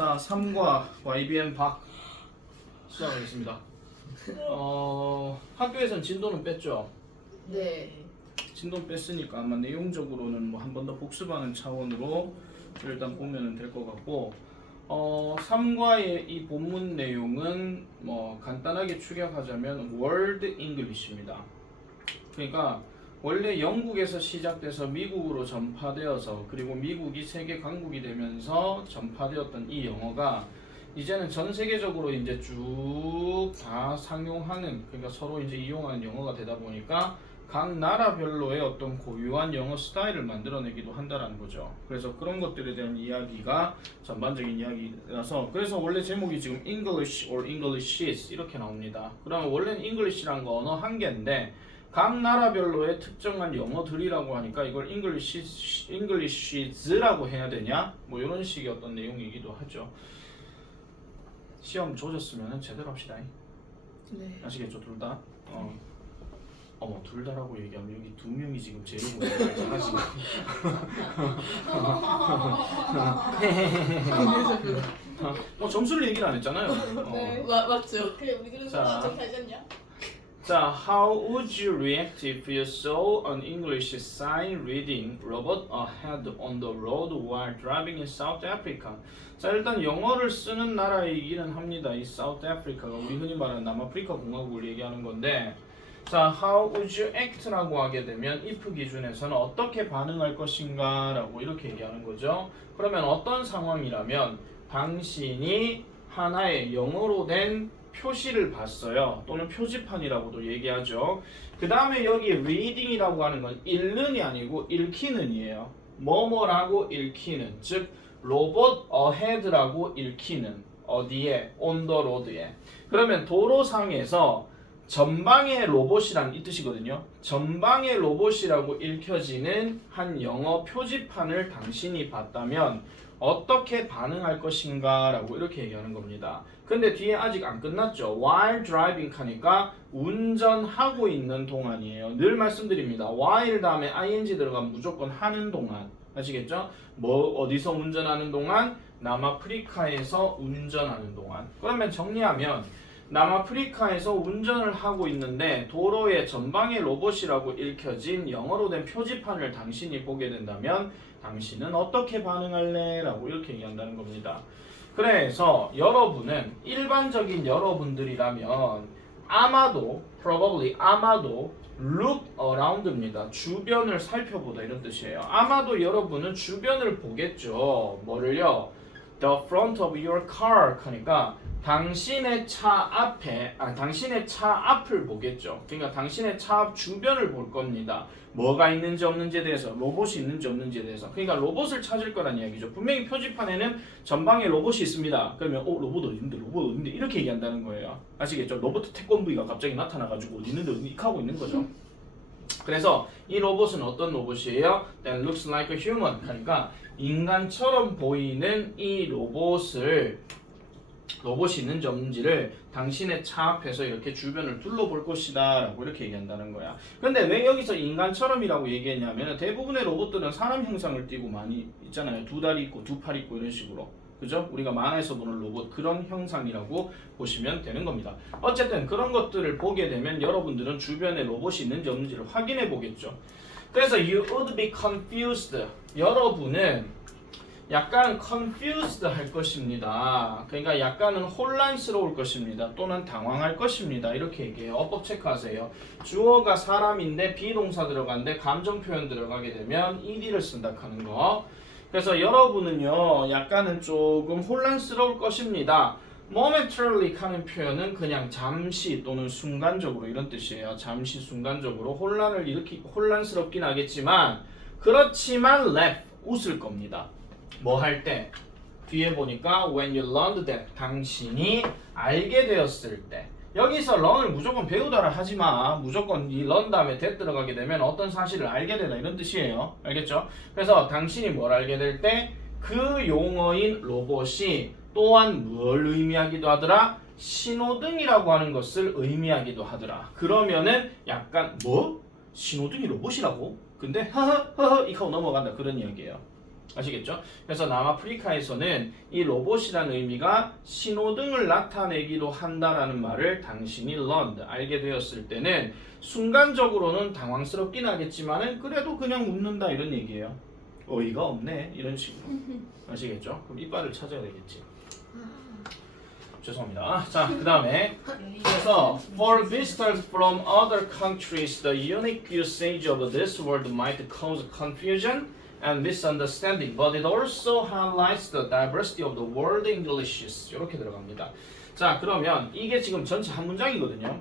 자, 3과 YBN 박 시작하겠습니다. 학교에선 진도는 뺐죠? 네. 진도 뺐으니까 아마 내용적으로는 뭐 한 번 더 복습하는 차원으로 일단 보면 될 것 같고 3과의 이 본문 내용은 뭐 간단하게 축약하자면 World English입니다. 그러니까 원래 영국에서 시작돼서 미국으로 전파되어서 그리고 미국이 세계 강국이 되면서 전파되었던 이 영어가 이제는 전 세계적으로 이제 쭉 다 상용하는, 그러니까 서로 이제 이용하는 영어가 되다 보니까 각 나라별로의 어떤 고유한 영어 스타일을 만들어내기도 한다라는 거죠. 그래서 그런 것들에 대한 이야기가 전반적인 이야기라서, 그래서 원래 제목이 지금 English or Englishes 이렇게 나옵니다. 그러면 원래는 English란 거 언어 한 개인데 각 나라별로의 특정한 영어들이라고 하니까 이걸 Englishes라고 해야 되냐? 뭐 이런 식의 어떤 내용이기도 하죠. 시험 조졌으면 제대로 합시다. 네. 아시겠죠? 둘 다? 어머, 둘 다라고 얘기하면 여기 두 명이 지금 제로고 있잖아 지금. 점수를 얘기를 안 했잖아요. 네. 맞죠. 그래 우리들은 자. 소화 어떻게 하셨냐? 자, how would you react if you saw an English sign reading "Robot ahead on the road" while driving in South Africa? 자, 일단 영어를 쓰는 나라이기는 합니다. 이 South Africa가 우리 흔히 말하는 남아프리카 공화국을 얘기하는 건데, 자, how would you act라고 하게 되면 if 기준에서는 어떻게 반응할 것인가 라고 이렇게 얘기하는 거죠. 그러면 어떤 상황이라면 당신이 하나의 영어로 된 표시를 봤어요. 또는 표지판이라고도 얘기하죠. 그 다음에 여기 reading이라고 하는 건 읽는이 아니고 읽히는이에요. 뭐뭐라고 읽히는, 즉 로봇 ahead라고 읽히는, 어디에? on the road에. 그러면 도로상에서 전방의 로봇이란 이 뜻이거든요. 전방의 로봇이라고 읽혀지는 한 영어 표지판을 당신이 봤다면 어떻게 반응할 것인가 라고 이렇게 얘기하는 겁니다. 근데 뒤에 아직 안 끝났죠. while driving 하니까 운전하고 있는 동안이에요. 늘 말씀드립니다. while 다음에 ing 들어가면 무조건 하는 동안. 아시겠죠? 뭐 어디서 운전하는 동안? 남아프리카에서 운전하는 동안. 그러면 정리하면 남아프리카에서 운전을 하고 있는데 도로의 전방의 로봇이라고 읽혀진 영어로 된 표지판을 당신이 보게 된다면 당신은 어떻게 반응할래? 라고 이렇게 얘기한다는 겁니다. 그래서 여러분은 일반적인 여러분들이라면 아마도 probably 아마도 look around입니다. 주변을 살펴보다 이런 뜻이에요. 아마도 여러분은 주변을 보겠죠. 뭐를요? The front of your car 하니까 당신의 차 앞에, 당신의 차 앞을 보겠죠. 그러니까 당신의 차 앞 주변을 볼 겁니다. 뭐가 있는지 없는지에 대해서, 로봇이 있는지 없는지에 대해서. 그러니까 로봇을 찾을 거란 이야기죠. 분명히 표지판에는 전방에 로봇이 있습니다. 그러면 로봇 어디 있는데, 로봇 어디 있는데 이렇게 얘기한다는 거예요. 아시겠죠? 로봇 태권브이가 갑자기 나타나가지고 어디 있는데 어디 하고 있는 거죠. 그래서 이 로봇은 어떤 로봇이에요? That looks like a human. 그러니까 인간처럼 보이는 이 로봇이 있는지 없는지를 당신의 차 앞에서 이렇게 주변을 둘러볼 것이다 라고 이렇게 얘기한다는 거야. 근데 왜 여기서 인간처럼이라고 얘기했냐면 대부분의 로봇들은 사람 형상을 띠고 많이 있잖아요. 두 다리 있고 두 팔 있고 이런 식으로. 그죠? 우리가 만화에서 보는 로봇, 그런 형상이라고 보시면 되는 겁니다. 어쨌든 그런 것들을 보게 되면 여러분들은 주변에 로봇이 있는지 없는지를 확인해 보겠죠. 그래서 you would be confused. 여러분은 약간 confused 할 것입니다. 그러니까 약간은 혼란스러울 것입니다. 또는 당황할 것입니다. 이렇게 얘기해요. 어법 체크하세요. 주어가 사람인데 비동사 들어가는데 감정 표현 들어가게 되면 ed를 쓴다 하는 거. 그래서 여러분은요 약간은 조금 혼란스러울 것입니다. momentarily 하는 표현은 그냥 잠시 또는 순간적으로 이런 뜻이에요. 잠시 순간적으로 혼란스럽긴 하겠지만 그렇지만 laugh 웃을 겁니다. 뭐 할 때? 뒤에 보니까 when you learned that 당신이 알게 되었을 때. 여기서 learn을 무조건 배우다라 하지마. 무조건 이 learn 다음에 that 들어가게 되면 어떤 사실을 알게 되다 이런 뜻이에요. 알겠죠? 그래서 당신이 뭘 알게 될 때 그 용어인 로봇이 또한 뭘 의미하기도 하더라? 신호등이라고 하는 것을 의미하기도 하더라. 그러면은 약간 뭐? 신호등이 로봇이라고? 근데 허허허허 이거 넘어간다 그런 이야기예요. 아시겠죠? 그래서 남아프리카에서는 이 로봇이라는 의미가 신호등을 나타내기도 한다라는 말을 당신이 learned, 알게 되었을 때는 순간적으로는 당황스럽긴 하겠지만은 그래도 그냥 웃는다 이런 얘기예요. 어이가 없네 이런 식으로. 아시겠죠? 그럼 이빨을 찾아야 되겠지. 죄송합니다. 자, 그 다음에 그래서 for visitors from other countries, the unique usage of this word might cause confusion and misunderstanding, but it also highlights the diversity of the world Englishes. 이렇게 들어갑니다. 자, 그러면 이게 지금 전체 한 문장이거든요.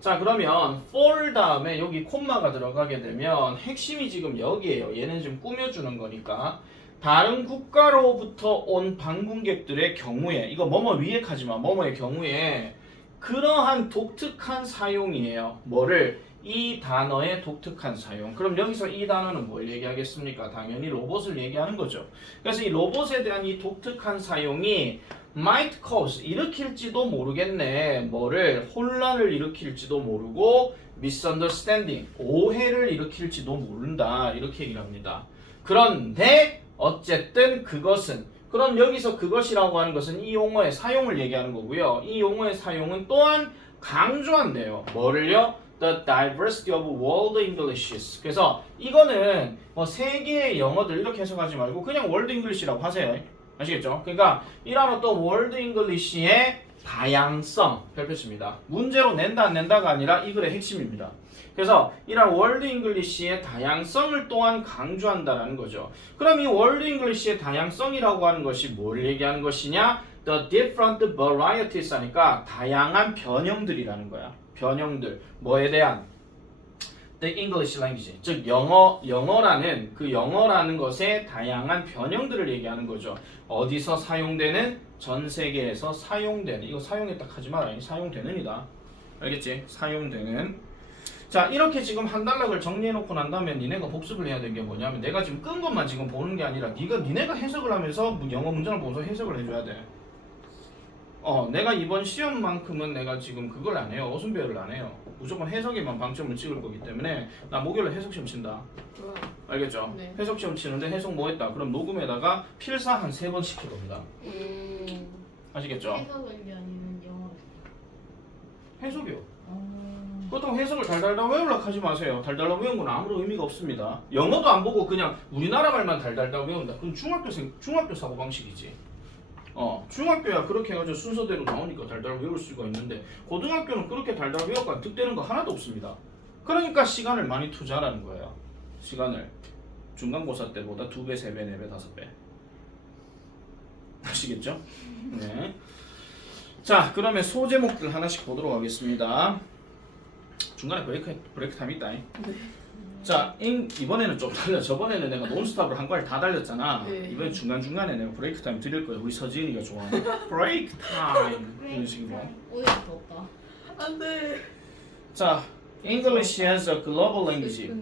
자, 그러면 for 다음에 여기 콤마가 들어가게 되면 핵심이 지금 여기에요. 얘는 지금 꾸며주는 거니까. 다른 국가로부터 온 방문객들의 경우에 이거 뭐뭐 위에 하지마 뭐뭐의 경우에 그러한 독특한 사용이에요. 뭐를? 이 단어의 독특한 사용. 그럼 여기서 이 단어는 뭘 얘기하겠습니까? 당연히 로봇을 얘기하는 거죠. 그래서 이 로봇에 대한 이 독특한 사용이 might cause 일으킬지도 모르겠네. 뭐를? 혼란을 일으킬지도 모르고 misunderstanding 오해를 일으킬지도 모른다. 이렇게 얘기를 합니다. 그런데 어쨌든 그것은 그럼 여기서 그것이라고 하는 것은 이 용어의 사용을 얘기하는 거고요. 이 용어의 사용은 또한 강조한대요. 뭐를요? The diversity of world Englishes. 그래서 이거는 뭐 세계의 영어들 이렇게 해석하지 말고 그냥 world English라고 하세요. 아시겠죠? 그러니까 이런 어떤 world English의 다양성 별표입니다. 문제로 낸다 안 낸다가 아니라 이 글의 핵심입니다. 그래서 이런 월드 잉글리시의 다양성을 또한 강조한다라는 거죠. 그럼 이 월드 잉글리시의 다양성이라고 하는 것이 뭘 얘기하는 것이냐? The different varieties 하니까 다양한 변형들이라는 거야. 변형들. 뭐에 대한? The English language. 즉 영어라는 그 영어라는 것의 다양한 변형들을 얘기하는 거죠. 어디서 사용되는? 전 세계에서 사용되는. 이거 사용했다 하지 마라. 사용되는이다. 알겠지? 사용되는. 자, 이렇게 지금 한 단락을 정리해놓고 난 다음에 니네가 복습을 해야 되는 게 뭐냐면 내가 지금 끈 것만 지금 보는 게 아니라 니네가 해석을 하면서 영어 문장을 보면서 해석을 해줘야 돼. 내가 이번 시험만큼은 내가 지금 그걸 안 해요. 어순배열을 안 해요. 무조건 해석에만 방점을 찍을 거기 때문에 나 목요일에 해석시험 친다. 알겠죠? 네. 해석시험 치는데 해석 뭐 했다? 그럼 녹음에다가 필사 한 3번 시킬 겁니다. 아시겠죠? 해석을 아니면 영어. 해석이요. 보통 해석을 달달달 외우려고 하지 마세요. 달달달 외운 건 아무런 의미가 없습니다. 영어도 안 보고 그냥 우리나라 말만 달달달 외운다. 그건 중학교 사고방식이지. 중학교야 그렇게 해가지고 순서대로 나오니까 달달 외울 수가 있는데 고등학교는 그렇게 달달 외우고 득되는 거 하나도 없습니다. 그러니까 시간을 많이 투자하라는 거예요. 시간을 중간고사 때보다 2배, 3배, 4배, 5배. 아시겠죠? 네. 자, 그러면 소제목들 하나씩 보도록 하겠습니다. 중간에 브레이크 타임 있다. 네. 자, 이번에는 좀 달라. 저번에는 내가 논스톱을 한 걸 다 달렸잖아. 네. 이번에 중간중간에 내가 브레이크 타임 드릴 거야. 우리 서지은이가 좋아하는 브레이크 타임 이런 식으로. 오늘 더 없다. 안돼. 자, English as a global language.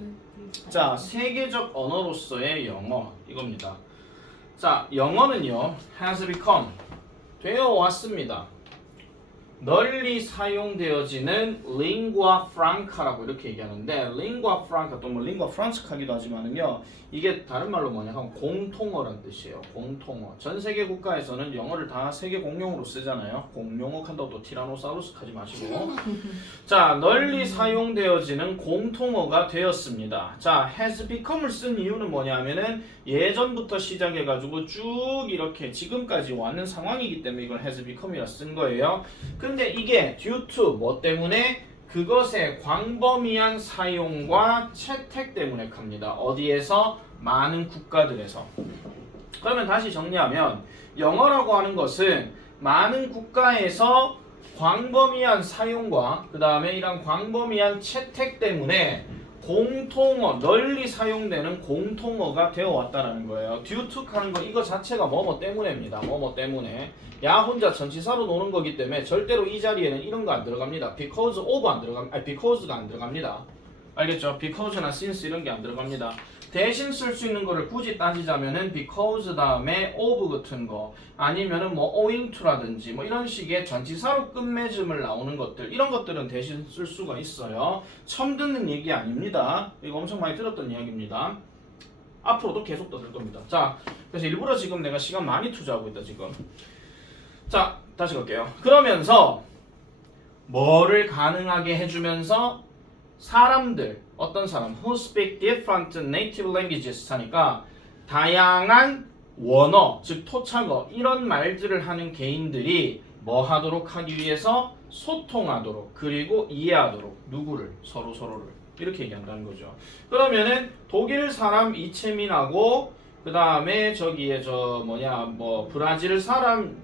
자, 세계적 언어로서의 영어 이겁니다. 자, 영어는요 has become 되어 왔습니다. 널리 사용되어지는 lingua franca라고 이렇게 얘기하는데 lingua franca 또 뭐 lingua franca 하기도 하지만은요 이게 다른 말로 뭐냐 하면 공통어란 뜻이에요. 공통어. 전 세계 국가에서는 영어를 다 세계 공용어로 쓰잖아요. 공용어 한다고 또 티라노사우루스 하지 마시고. 자, 널리 사용되어지는 공통어가 되었습니다. 자, has become을 쓴 이유는 뭐냐면은 예전부터 시작해가지고 쭉 이렇게 지금까지 왔는 상황이기 때문에 이걸 has become이라 쓴 거예요. 근데 이게 due to 뭐 때문에? 그것의 광범위한 사용과 채택 때문에 갑니다. 어디에서? 많은 국가들에서. 그러면 다시 정리하면 영어라고 하는 것은 많은 국가에서 광범위한 사용과 그 다음에 이런 광범위한 채택 때문에 공통어, 널리 사용되는 공통어가 되어 왔다라는 거예요. due to 하는 거 이거 자체가 뭐뭐 때문에입니다. 뭐뭐 때문에. 야 혼자 전치사로 노는 거기 때문에 절대로 이 자리에는 이런 거 안 들어갑니다. because of 안 들어갑니다. because가 안 들어갑니다. 알겠죠? because나 since 이런 게 안 들어갑니다. 대신 쓸 수 있는 거를 굳이 따지자면은 because 다음에 of 같은 거 아니면은 뭐 owing to라든지 뭐 이런 식의 전치사로 끝맺음을 나오는 것들 이런 것들은 대신 쓸 수가 있어요. 처음 듣는 얘기 아닙니다. 이거 엄청 많이 들었던 이야기입니다. 앞으로도 계속 떠들 겁니다. 자, 그래서 일부러 지금 내가 시간 많이 투자하고 있다 지금. 자, 다시 갈게요. 그러면서 뭐를 가능하게 해주면서 사람들, 어떤 사람 who speak different native languages 하니까 다양한 원어, 즉 토착어 이런 말들을 하는 개인들이 뭐 하도록 하기 위해서 소통하도록 그리고 이해하도록 누구를 서로를 이렇게 얘기한다는 거죠. 그러면은 독일 사람 이채민하고 그 다음에 저기에 브라질 사람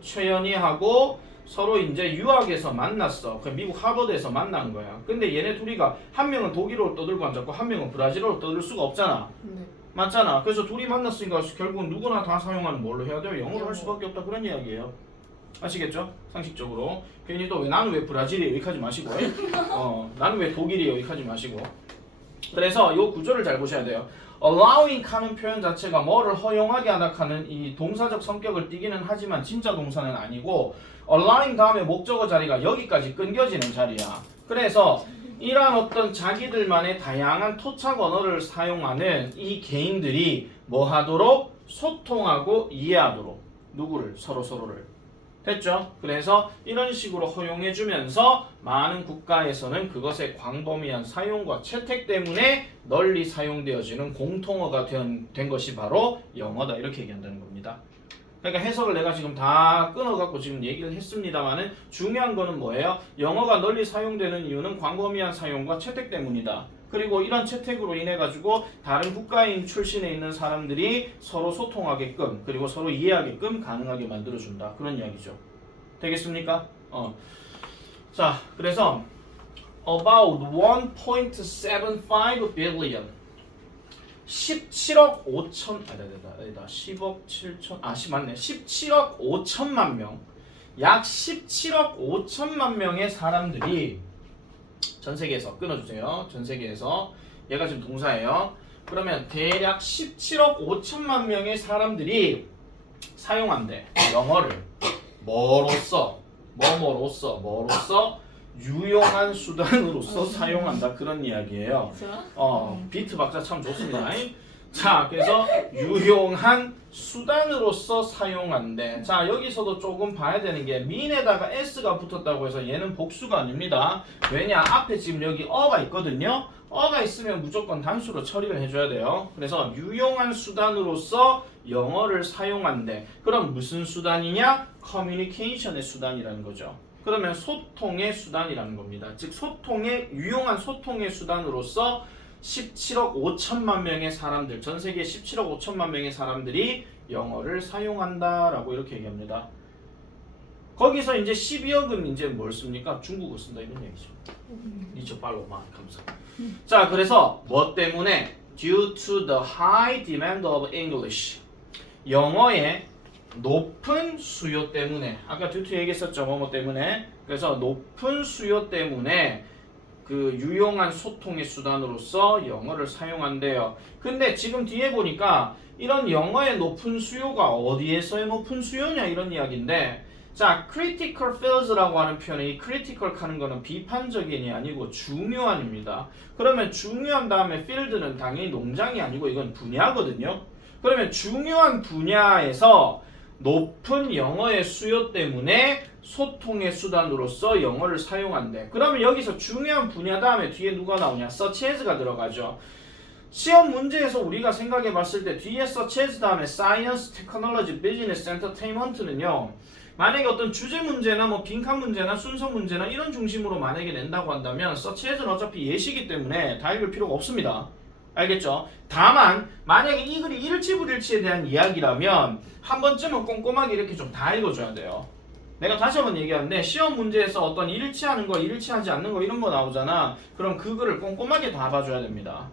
최연희하고 서로 이제 유학에서 만났어. 미국 하버드에서 만난 거야. 근데 얘네 둘이가 한 명은 독일어를 떠들고 앉았고 한 명은 브라질어를 떠들 수가 없잖아. 네. 맞잖아. 그래서 둘이 만났으니까 결국은 누구나 다 사용하는 뭘로 해야 돼요? 영어로 할 수밖에 없다 그런 이야기예요. 아시겠죠? 상식적으로. 괜히 또 나는 왜 브라질이에요? 이렇게 하지 마시고 나는 왜 독일이에요? 이렇게 하지 마시고. 그래서 이 구조를 잘 보셔야 돼요. allowing 하는 표현 자체가 뭐를 허용하게 하다 하는 이 동사적 성격을 띠기는 하지만 진짜 동사는 아니고 allowing 다음에 목적어 자리가 여기까지 끊겨지는 자리야. 그래서 이러한 어떤 자기들만의 다양한 토착 언어를 사용하는 이 개인들이 뭐 하도록 소통하고 이해하도록 누구를 서로를 됐죠? 그래서 이런 식으로 허용해주면서 많은 국가에서는 그것의 광범위한 사용과 채택 때문에 널리 사용되어지는 공통어가 된 것이 바로 영어다 이렇게 얘기한다는 겁니다. 그러니까 해석을 내가 지금 다 끊어갖고 지금 얘기를 했습니다만은 중요한 거는 뭐예요? 영어가 널리 사용되는 이유는 광범위한 사용과 채택 때문이다. 그리고 이런 채택으로 인해 가지고 다른 국가인 출신에 있는 사람들이 서로 소통하게끔 그리고 서로 이해하게끔 가능하게 만들어준다. 그런 이야기죠. 되겠습니까? 자, 그래서 about 1.75 billion 17억 5천 아니다 10억 7천 맞네 17억 5천만 명 약 17억 5천만 명의 사람들이 전 세계에서 끊어주세요. 전 세계에서 얘가 지금 동사예요. 그러면 대략 17억 5천만 명의 사람들이 사용한대. 영어를 뭐로써 유용한 수단으로서 사용한다 그런 이야기예요. 비트 박자 참 좋습니다. 자, 그래서 유용한 수단으로서 사용한대. 자, 여기서도 조금 봐야 되는 게 민에다가 s가 붙었다고 해서 얘는 복수가 아닙니다. 왜냐? 앞에 지금 여기 어가 있거든요. 어가 있으면 무조건 단수로 처리를 해줘야 돼요. 그래서 유용한 수단으로서 영어를 사용한대. 그럼 무슨 수단이냐? 커뮤니케이션의 수단이라는 거죠. 그러면 소통의 수단이라는 겁니다. 즉 유용한 소통의 수단으로서 17억 5천만 명의 사람들, 전 세계 17억 5천만 명의 사람들이 영어를 사용한다라고 이렇게 얘기합니다. 거기서 이제 12억은 이제 뭘 씁니까? 중국어 쓴다 이런 얘기죠. 이쪽 발로만 감사. 자, 그래서 뭐 때문에? Due to the high demand of English. 영어의 높은 수요 때문에. 아까 due to 얘기했었죠. 뭐뭐 때문에. 그래서 높은 수요 때문에 그 유용한 소통의 수단으로서 영어를 사용한대요. 근데 지금 뒤에 보니까 이런 영어의 높은 수요가 어디에서의 높은 수요냐 이런 이야기인데, 자, critical fields라고 하는 표현에 이 critical 하는 거는 비판적인이 아니고 중요한입니다. 그러면 중요한 다음에 field는 당연히 농장이 아니고 이건 분야거든요. 그러면 중요한 분야에서 높은 영어의 수요 때문에 소통의 수단으로서 영어를 사용한대. 그러면 여기서 중요한 분야 다음에 뒤에 누가 나오냐? such as가 들어가죠. 시험 문제에서 우리가 생각해 봤을 때 뒤에 such as 다음에 science, technology, business, entertainment는요. 만약에 어떤 주제 문제나 뭐 빈칸 문제나 순서 문제나 이런 중심으로 만약에 낸다고 한다면 such as는 어차피 예시기 때문에 다 읽을 필요가 없습니다. 알겠죠? 다만 만약에 이 글이 일치불일치에 대한 이야기라면 한 번쯤은 꼼꼼하게 이렇게 좀 다 읽어줘야 돼요. 내가 다시 한번 얘기하는데 시험 문제에서 어떤 일치하는 거, 일치하지 않는 거 이런 거 나오잖아. 그럼 그 글을 꼼꼼하게 다 봐줘야 됩니다.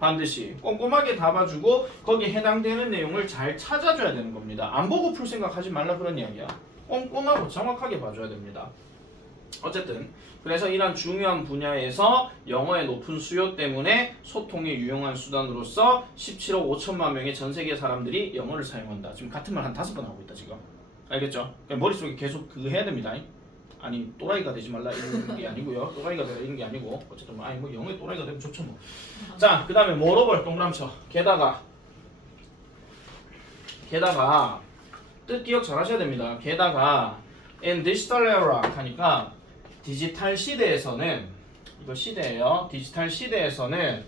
반드시 꼼꼼하게 다 봐주고 거기에 해당되는 내용을 잘 찾아줘야 되는 겁니다. 안 보고 풀 생각하지 말라 그런 이야기야. 꼼꼼하고 정확하게 봐줘야 됩니다. 어쨌든 그래서 이런 중요한 분야에서 영어의 높은 수요 때문에 소통의 유용한 수단으로서 17억 5천만 명의 전 세계 사람들이 영어를 사용한다. 지금 같은 말 한 5번 하고 있다 지금. 알겠죠? 머릿속에 계속 그거 해야 됩니다. 아니 또라이가 되지 말라 이런 게 아니고요. 또라이가 되라 이런 게 아니고 어쨌든 뭐 영어에 또라이가 되면 좋죠 뭐. 자, 그 다음에 moreover 동그라미 쳐. 게다가 게다가 뜻 기억 잘 하셔야 됩니다. 게다가 in digital era 하니까 디지털 시대에서는 이거 시대예요. 디지털 시대에서는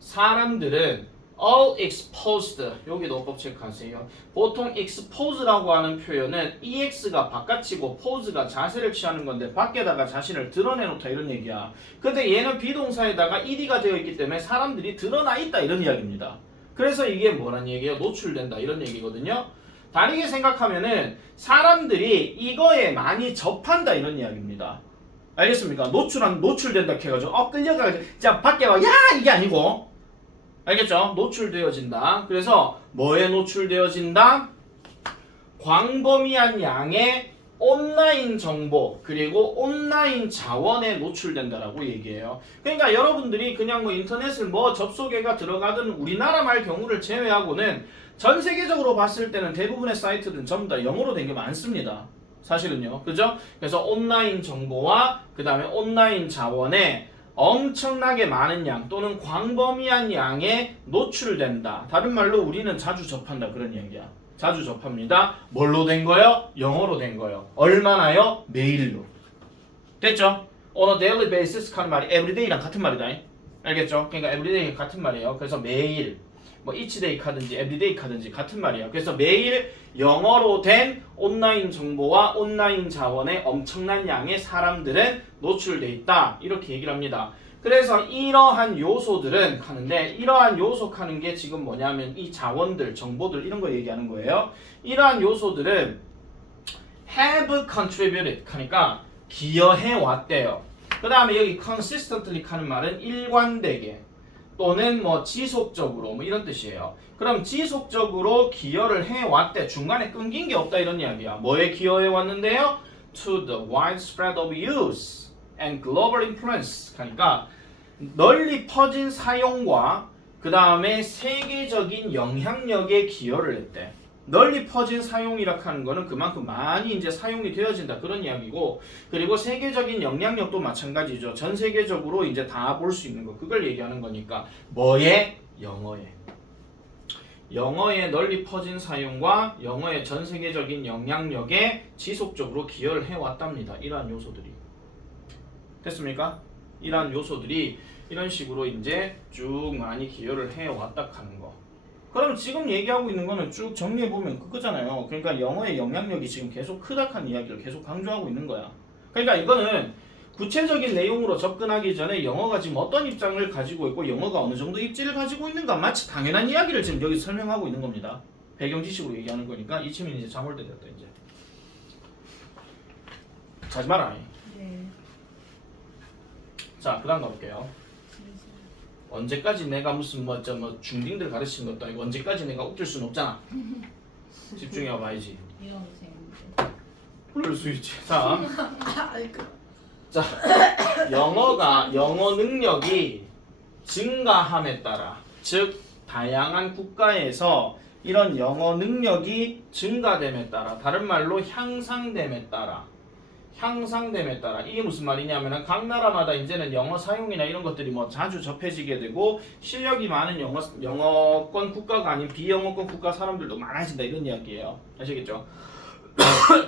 사람들은 all exposed 여기 노법 체크하세요. 보통 expose라고 하는 표현은 ex가 바깥이고 pose가 자세를 취하는 건데 밖에다가 자신을 드러내놓다 이런 얘기야. 근데 얘는 비동사에다가 ed가 되어 있기 때문에 사람들이 드러나 있다 이런 이야기입니다. 그래서 이게 뭐란 얘기예요? 노출된다 이런 얘기거든요. 다르게 생각하면은 사람들이 이거에 많이 접한다 이런 이야기입니다. 알겠습니까? 노출된다 해가지고 끌려가지고 자 밖에 와 야 이게 아니고 알겠죠? 노출되어진다. 그래서 뭐에 노출되어진다? 광범위한 양의 온라인 정보 그리고 온라인 자원에 노출된다라고 얘기해요. 그러니까 여러분들이 그냥 뭐 인터넷을 뭐 접속해가 들어가든 우리나라 말 경우를 제외하고는 전 세계적으로 봤을 때는 대부분의 사이트들은 전부 다 영어로 된 게 많습니다. 사실은요. 그죠? 그래서 온라인 정보와 그 다음에 온라인 자원에 엄청나게 많은 양 또는 광범위한 양에 노출된다. 다른 말로 우리는 자주 접한다 그런 얘기야. 자주 접합니다. 뭘로 된 거요? 영어로 된 거요. 얼마나요? 매일로. 됐죠? On a daily basis 하는 말이 everyday랑 같은 말이다. 알겠죠? 그러니까 everyday 같은 말이에요. 그래서 매일 뭐 each day 카든지 everyday 카든지 같은 말이에요. 그래서 매일 영어로 된 온라인 정보와 온라인 자원에 엄청난 양의 사람들은 노출돼 있다. 이렇게 얘기를 합니다. 그래서 이러한 요소들은 하는데 이러한 요소 하는 게 지금 뭐냐면 이 자원들, 정보들 이런 거 얘기하는 거예요. 이러한 요소들은 have contributed 하니까 기여해 왔대요. 그 다음에 여기 consistently 하는 말은 일관되게 또는 뭐 지속적으로 뭐 이런 뜻이에요. 그럼 지속적으로 기여를 해왔대. 중간에 끊긴 게 없다 이런 이야기야. 뭐에 기여해 왔는데요? To the widespread of use and global influence 하니까 널리 퍼진 사용과 그 다음에 세계적인 영향력에 기여를 했대. 널리 퍼진 사용이라 하는 거는 그만큼 많이 이제 사용이 되어진다 그런 이야기고 그리고 세계적인 영향력도 마찬가지죠. 전 세계적으로 이제 다 볼 수 있는 거 그걸 얘기하는 거니까 뭐에? 영어에 널리 퍼진 사용과 영어의 전 세계적인 영향력에 지속적으로 기여를 해왔답니다. 이러한 요소들이 됐습니까? 이러한 요소들이 이런 식으로 이제 쭉 많이 기여를 해왔다 하는 거. 그럼 지금 얘기하고 있는 거는 쭉 정리해보면 그거잖아요. 그러니까 영어의 영향력이 지금 계속 크다는 이야기를 계속 강조하고 있는 거야. 그러니까 이거는 구체적인 내용으로 접근하기 전에 영어가 지금 어떤 입장을 가지고 있고 영어가 어느 정도 입지를 가지고 있는가 마치 당연한 이야기를 지금 여기 설명하고 있는 겁니다. 배경 지식으로 얘기하는 거니까 이쯤이 이제 잠올 때 됐다 이제. 자지 마라. 네. 자, 그다음 가볼게요. 언제까지 내가 무슨 뭐 중딩들 가르치는 것도 아니고 언제까지 내가 웃길 수는 없잖아. 집중해 봐야지. 이런 거 재밌는데. 그럴 수 있지. 자, 아이고. 자, 영어 능력이 증가함에 따라, 즉 다양한 국가에서 이런 영어 능력이 증가됨에 따라, 다른 말로 향상됨에 따라 이게 무슨 말이냐면은 각 나라마다 이제는 영어 사용이나 이런 것들이 뭐 자주 접해지게 되고 실력이 많은 영어권 국가가 아닌 비영어권 국가 사람들도 많아진다 이런 이야기예요. 아시겠죠?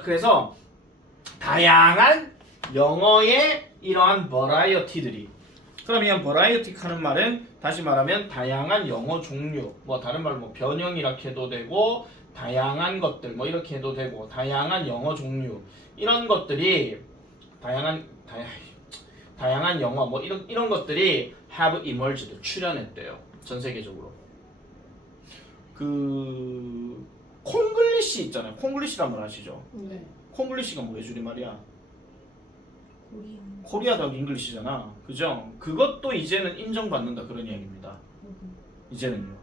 그래서 다양한 영어의 이러한 버라이어티들이 그럼 이 버라이어티 하는 말은 다시 말하면 다양한 영어 종류 뭐 다른 말로 뭐 변형이라 해도 되고 다양한 것들 뭐 이렇게 해도 되고 다양한 영어 종류 이런 것들이 다양한 영어 뭐 이런 것들이 have emerged 출현했대요. 전 세계적으로. 그 콩글리시 있잖아요. 콩글리시란 말 아시죠? 네. 콩글리시가 뭐의 줄임말이야? 코리안. 코리아덕 잉글리시잖아. 그죠? 그것도 이제는 인정받는다 그런 이야기입니다. 이제는요.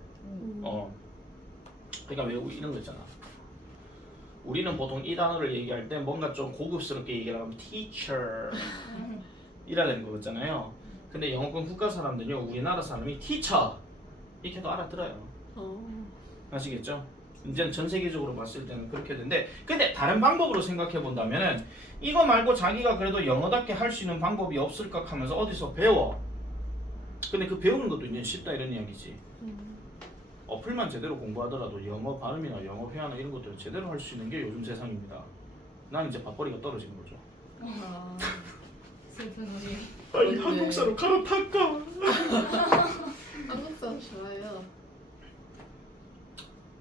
그러니까 외우고 이런 거 있잖아. 우리는 보통 이 단어를 얘기할 때 뭔가 좀 고급스럽게 얘기를 하면 teacher 이라 되는 거 있잖아요. 근데 영어권 국가 사람들은요 우리나라 사람이 teacher 이렇게도 알아들어요. 아시겠죠? 이제는 전 세계적으로 봤을 때는 그렇게 되는데 근데 다른 방법으로 생각해 본다면은 이거 말고 자기가 그래도 영어답게 할 수 있는 방법이 없을까 하면서 어디서 배워. 근데 그 배우는 것도 이제 쉽다 이런 이야기지. 어플만 제대로 공부하더라도 영어 발음이나 영어 회화나 이런 것들을 제대로 할 수 있는 게 요즘 세상입니다. 난 이제 밥벌이가 떨어진 거죠. 아, 슬픈 우리. 빨리 네. 한국사로 갈아탈까? 한국 사람 좋아요.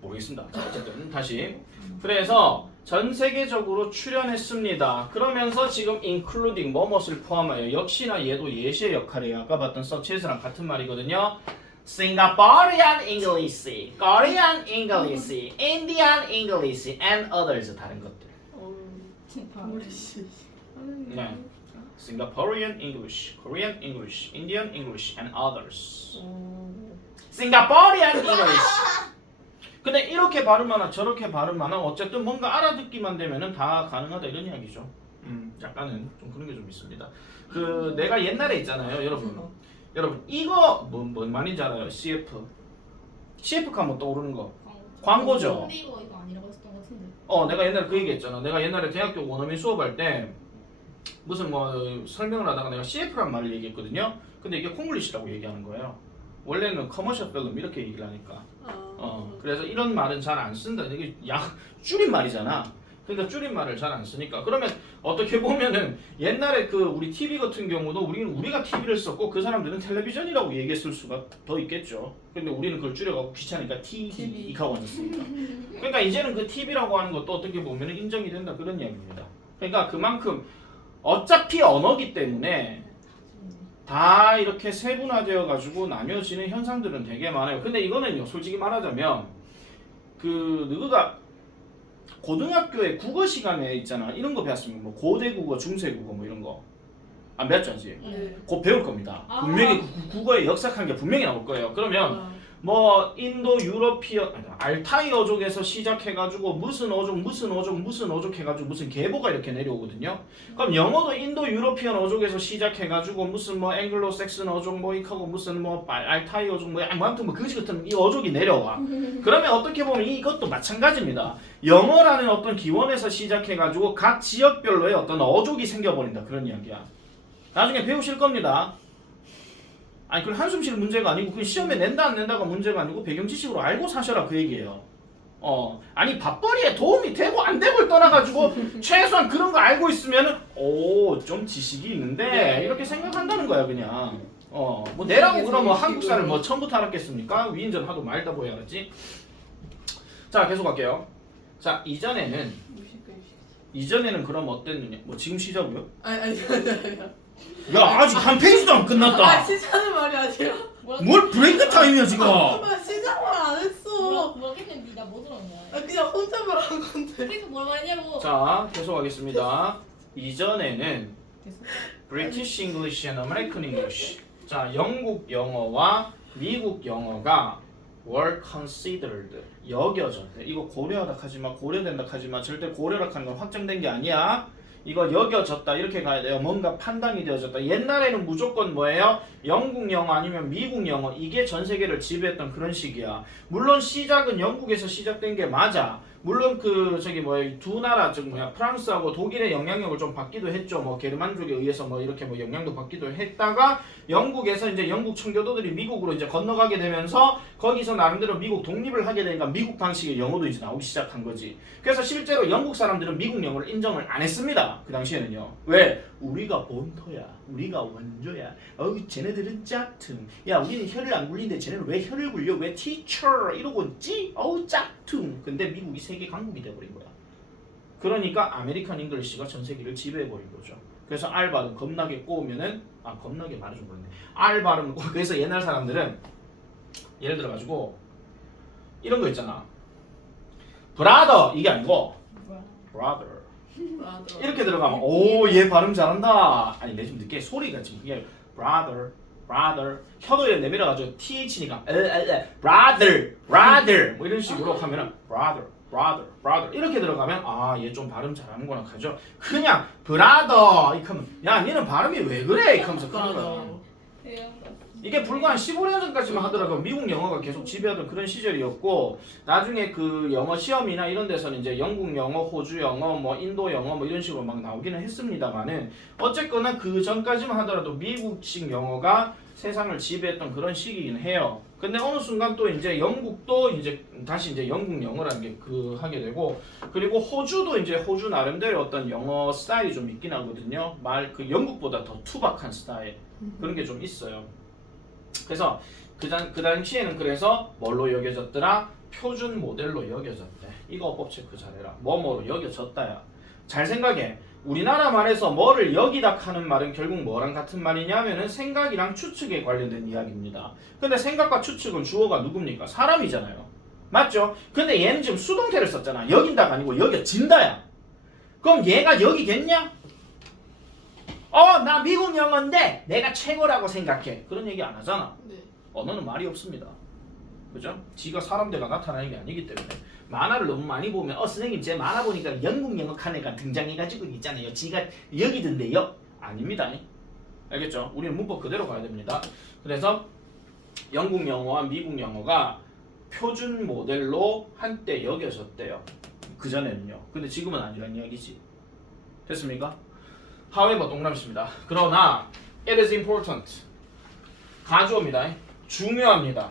모르겠습니다. 자, 어쨌든 다시. 그래서 전 세계적으로 출연했습니다. 그러면서 지금 including 뭐뭇을 포함하여 역시나 얘도 예시의 역할이에요. 아까 봤던 서치에서랑 같은 말이거든요. Singaporean English, Korean English, Indian English, and others 다른 것들. 모르시. 네. Singaporean English, Korean English, Indian English, and others. Singaporean English. 근데 이렇게 발음하나 저렇게 발음하나 어쨌든 뭔가 알아듣기만 되면은 다 가능하다 이런 이야기죠. 약간은 좀 그런 게 좀 있습니다. 그 내가 옛날에 있잖아요, 여러분. 여러분 이거 뭔 말인지 알아요? CF. CF 하면 떠오르는 거. 광고죠. 근데 이거 아니라고 했었던 것 같은데. 내가 옛날에 그 얘기했잖아. 내가 옛날에 대학교 원어민 수업할 때 무슨 뭐 설명을 하다가 내가 CF란 말을 얘기했거든요. 근데 이게 콩글리시라고 얘기하는 거예요. 원래는 커머셜 필름 이렇게 얘기를 하니까. 그래서 이런 말은 잘 안 쓴다. 이게 줄임말이잖아. 그러니까 줄임말을 잘 안 쓰니까. 그러면 어떻게 보면은 옛날에 그 우리 TV 같은 경우도 우리가 TV를 썼고 그 사람들은 텔레비전이라고 얘기했을 수가 더 있겠죠. 근데 우리는 그걸 줄여갖고 귀찮으니까 TV 이렇게 하고 왔으니까. 그러니까 이제는 그 TV라고 하는 것도 어떻게 보면은 인정이 된다 그런 이야기입니다. 그러니까 그만큼 어차피 언어기 때문에 다 이렇게 세분화되어 가지고 나뉘어지는 현상들은 되게 많아요. 근데 이거는요, 솔직히 말하자면 그 누구가 고등학교에 국어 시간에 있잖아. 이런 거 배웠으면 뭐 고대 국어, 중세 국어 뭐 이런 거 안 배웠지? 네. 곧 배울 겁니다. 분명히 국어에 역사한 게 분명히 나올 거예요. 그러면 뭐 인도 알타이 어족에서 시작해가지고 무슨 어족 해가지고 무슨 계보가 이렇게 내려오거든요. 그럼 영어도 인도 유러피언 어족에서 시작해가지고 무슨 뭐 앵글로 섹슨 어족 뭐 이하고 무슨 뭐 알타이 어족 뭐 아무튼 뭐 그지 같은 이 어족이 내려와. 그러면 어떻게 보면 이것도 마찬가지입니다. 영어라는 어떤 기원에서 시작해가지고 각 지역별로의 어떤 어족이 생겨버린다 그런 이야기야. 나중에 배우실 겁니다. 아니 그건 한숨 쉴 문제가 아니고 그 시험에 낸다 안 낸다가 문제가 아니고 배경 지식으로 알고 사셔라 그 얘기예요. 아니 밥벌이에 도움이 되고 안 되고를 떠나가지고 최소한 그런 거 알고 있으면은 좀 지식이 있는데 이렇게 생각한다는 거야 그냥. 뭐 내라고 그럼 뭐 한국사를 뭐 처음부터 알았겠습니까? 위인전 하도 말다 보야 알았지? 자 계속 할게요. 자 이전에는 그럼 어땠느냐? 뭐 지금 시작이요? 아니. 야 아직 한 페이지도 안 끝났다. 시작하는 말이 아니라. 뭘 브레이크 타임이야 지금? 시작을 안 했어. 뭐라겠는데 나 뭐 들었냐? 그냥 혼자 말한 건데. 그러니까 뭘 말하냐고. 자 계속하겠습니다. 이전에는 British English and American English. 자 영국 영어와 미국 영어가 were considered 여겨졌대. 이거 고려하다 하지마, 고려된다 하지마. 절대 고려라 하는 건 확정된 게 아니야. 이거 여겨졌다 이렇게 가야 돼요. 뭔가 판단이 되어졌다. 옛날에는 무조건 뭐예요? 영국 영어 아니면 미국 영어 이게 전 세계를 지배했던 그런 시기야. 물론 시작은 영국에서 시작된 게 맞아. 물론 두 나라 프랑스하고 독일의 영향력을 좀 받기도 했죠. 뭐 게르만족에 의해서 뭐 이렇게 뭐 영향도 받기도 했다가 영국에서 이제 영국 청교도들이 미국으로 이제 건너가게 되면서 거기서 나름대로 미국 독립을 하게 되니까 미국 방식의 영어도 이제 나오기 시작한 거지. 그래서 실제로 영국 사람들은 미국 영어를 인정을 안 했습니다. 그 당시에는요. 왜? 우리가 본토야. 우리가 원조야. 쟤네들은 짝퉁. 야 우리는 혀를 안 굴리는데 쟤네는 왜 혀를 굴려? 왜 teacher 이러고 있지? 짝퉁. 근데 미국이 세계 강국이 돼버린 거야. 그러니까 아메리칸 잉글리시가 전 세계를 지배해버린 거죠. 그래서 R 발음 겁나게 꼬우면은 겁나게 말해준 거네. R 발음을 꼬. 그래서 옛날 사람들은 예를 들어가지고 이런 거 있잖아. brother 이게 아니고 brother 이렇게 들어가면 얘 발음 잘한다. 아니 내 좀 늦게 소리가 지금 이게 brother 혀도 내밀어가지고 th니까 brother 뭐 이런 식으로 하면은 brother 이렇게 들어가면 얘 좀 발음 잘하는구나 하죠. 그냥 brother 이렇게 하면 야 니는 발음이 왜 그래 이렇게 하면서 그런 거야. 이게 불과 한 15년 전까지만 하더라도 미국 영어가 계속 지배하던 그런 시절이었고 나중에 그 영어 시험이나 이런 데서는 이제 영국 영어, 호주 영어, 뭐 인도 영어 뭐 이런 식으로 막 나오기는 했습니다만은 어쨌거나 그 전까지만 하더라도 미국식 영어가 세상을 지배했던 그런 시기이긴 해요. 근데 어느 순간 또 이제 영국도 이제 다시 이제 영국 영어라는 게 그 하게 되고 그리고 호주도 이제 호주 나름대로 어떤 영어 스타일이 좀 있긴 하거든요. 말 그 영국보다 더 투박한 스타일 그런 게 좀 있어요. 그래서 그 당시에는 그래서 뭘로 여겨졌더라? 표준 모델로 여겨졌대. 이거 어법 체크 잘해라. 뭐뭐로 여겨졌다야. 잘 생각해. 우리나라 말에서 뭐를 여기다 하는 말은 결국 뭐랑 같은 말이냐면은 생각이랑 추측에 관련된 이야기입니다. 근데 생각과 추측은 주어가 누굽니까? 사람이잖아요. 맞죠? 근데 얘는 지금 수동태를 썼잖아. 여긴다가 아니고 여겨진다야. 그럼 얘가 여기겠냐? 나 미국 영어인데 내가 최고라고 생각해. 그런 얘기 안 하잖아. 네. 언어는 말이 없습니다. 그죠? 지가 사람대가 나타나는 게 아니기 때문에 만화를 너무 많이 보면 선생님 제 만화 보니까 영국 영어 칸 애가 등장해가지고 있잖아요. 지가 여기던데요? 아닙니다. 알겠죠? 우리는 문법 그대로 가야 됩니다. 그래서 영국 영어와 미국 영어가 표준 모델로 한때 여겨졌대요. 그전에는요. 근데 지금은 아니란 이야기지. 됐습니까? However 동그라미입니다. 그러나 it is important. 가주어입니다. 중요합니다.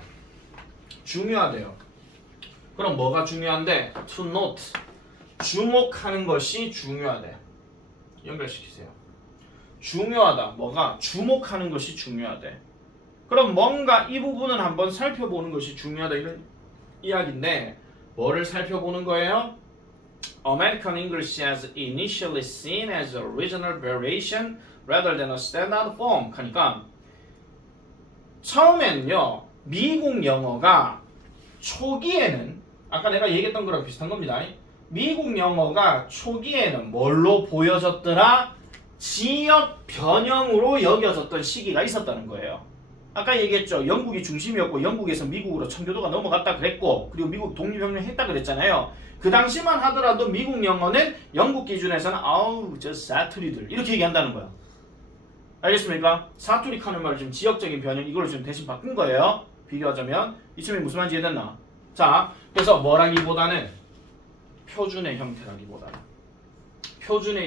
중요하대요. 그럼 뭐가 중요한데? To note. 주목하는 것이 중요하대. 연결시키세요. 중요하다. 뭐가? 주목하는 것이 중요하대. 그럼 뭔가 이 부분은 한번 살펴보는 것이 중요하다 이런 이야기인데 뭐를 살펴보는 거예요? American English has initially seen as a regional variation rather than a standard form. 하니까 처음에는요 미국 영어가 초기에는 아까 내가 얘기했던 거랑 비슷한 겁니다. 미국 영어가 초기에는 뭘로 보여졌더라? 지역 변형으로 여겨졌던 시기가 있었다는 거예요. 아까 얘기했죠. 영국이 중심이었고 영국에서 미국으로 청교도가 넘어갔다 그랬고 그리고 미국 독립혁명 했다 그랬잖아요. 그 당시만 하더라도 미국 영어는 영국 기준에서는 아우 저 사투리들 이렇게 얘기한다는 거야. 알겠습니까? 사투리 하는 말을 지금 지역적인 변형 이걸로 지금 대신 바꾼 거예요. 비교하자면 이쯤에 무슨 말인지 이해됐나? 자, 그래서 뭐라기보다는 표준의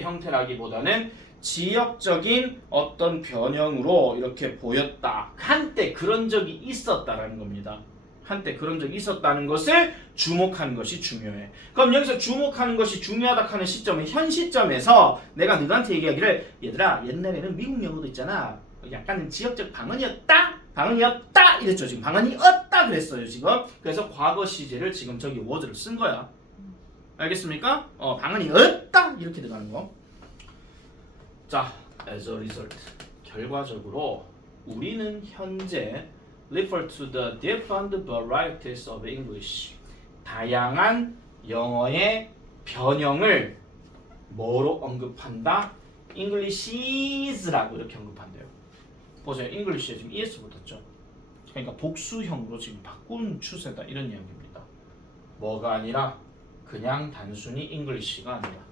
형태라기보다는 지역적인 어떤 변형으로 이렇게 보였다. 한때 그런 적이 있었다라는 겁니다. 한때 그런 적이 있었다는 것을 주목하는 것이 중요해. 그럼 여기서 주목하는 것이 중요하다 하는 시점은 현 시점에서 내가 너한테 얘기하기를 얘들아 옛날에는 미국 영어도 있잖아. 약간 지역적 방언이었다 이랬죠. 지금 방언이었다 그랬어요. 지금. 그래서 과거 시제를 지금 저기 word를 쓴 거야. 알겠습니까? 방언이었다 이렇게 들어가는 거. 자, as a result 결과적으로 우리는 현재 refer to the different varieties of English 다양한 영어의 변형을 뭐로 언급한다? Englishes라고 이렇게 언급한대요. 보세요. English에 지금 es 붙었죠. 그러니까 복수형으로 지금 바꾼 추세다 이런 이야기입니다. 뭐가 아니라 그냥 단순히 English가 아니라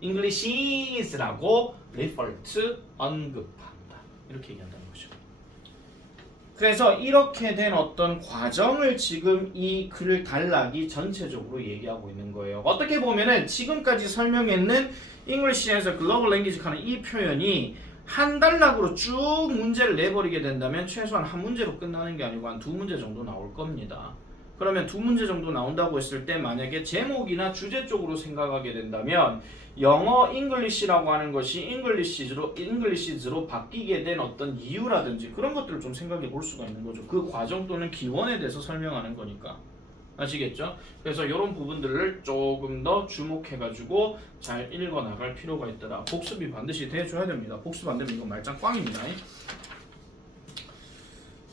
Englishes라고 refer to 언급한다. 이렇게 얘기한다는 거죠. 그래서 이렇게 된 어떤 과정을 지금 이 글 단락이 전체적으로 얘기하고 있는 거예요. 어떻게 보면은 지금까지 설명했는 English에서 글로벌 랭귀지 하는 이 표현이 한 단락으로 쭉 문제를 내버리게 된다면 최소한 한 문제로 끝나는 게 아니고 한 두 문제 정도 나올 겁니다. 그러면 두 문제 정도 나온다고 했을 때 만약에 제목이나 주제 쪽으로 생각하게 된다면 영어 잉글리시라고 하는 것이 잉글리시즈로 바뀌게 된 어떤 이유라든지 그런 것들을 좀 생각해 볼 수가 있는 거죠. 그 과정 또는 기원에 대해서 설명하는 거니까. 아시겠죠? 그래서 이런 부분들을 조금 더 주목해가지고 잘 읽어 나갈 필요가 있더라. 복습이 반드시 돼줘야 됩니다. 복습 안 되면 이거 말짱 꽝입니다.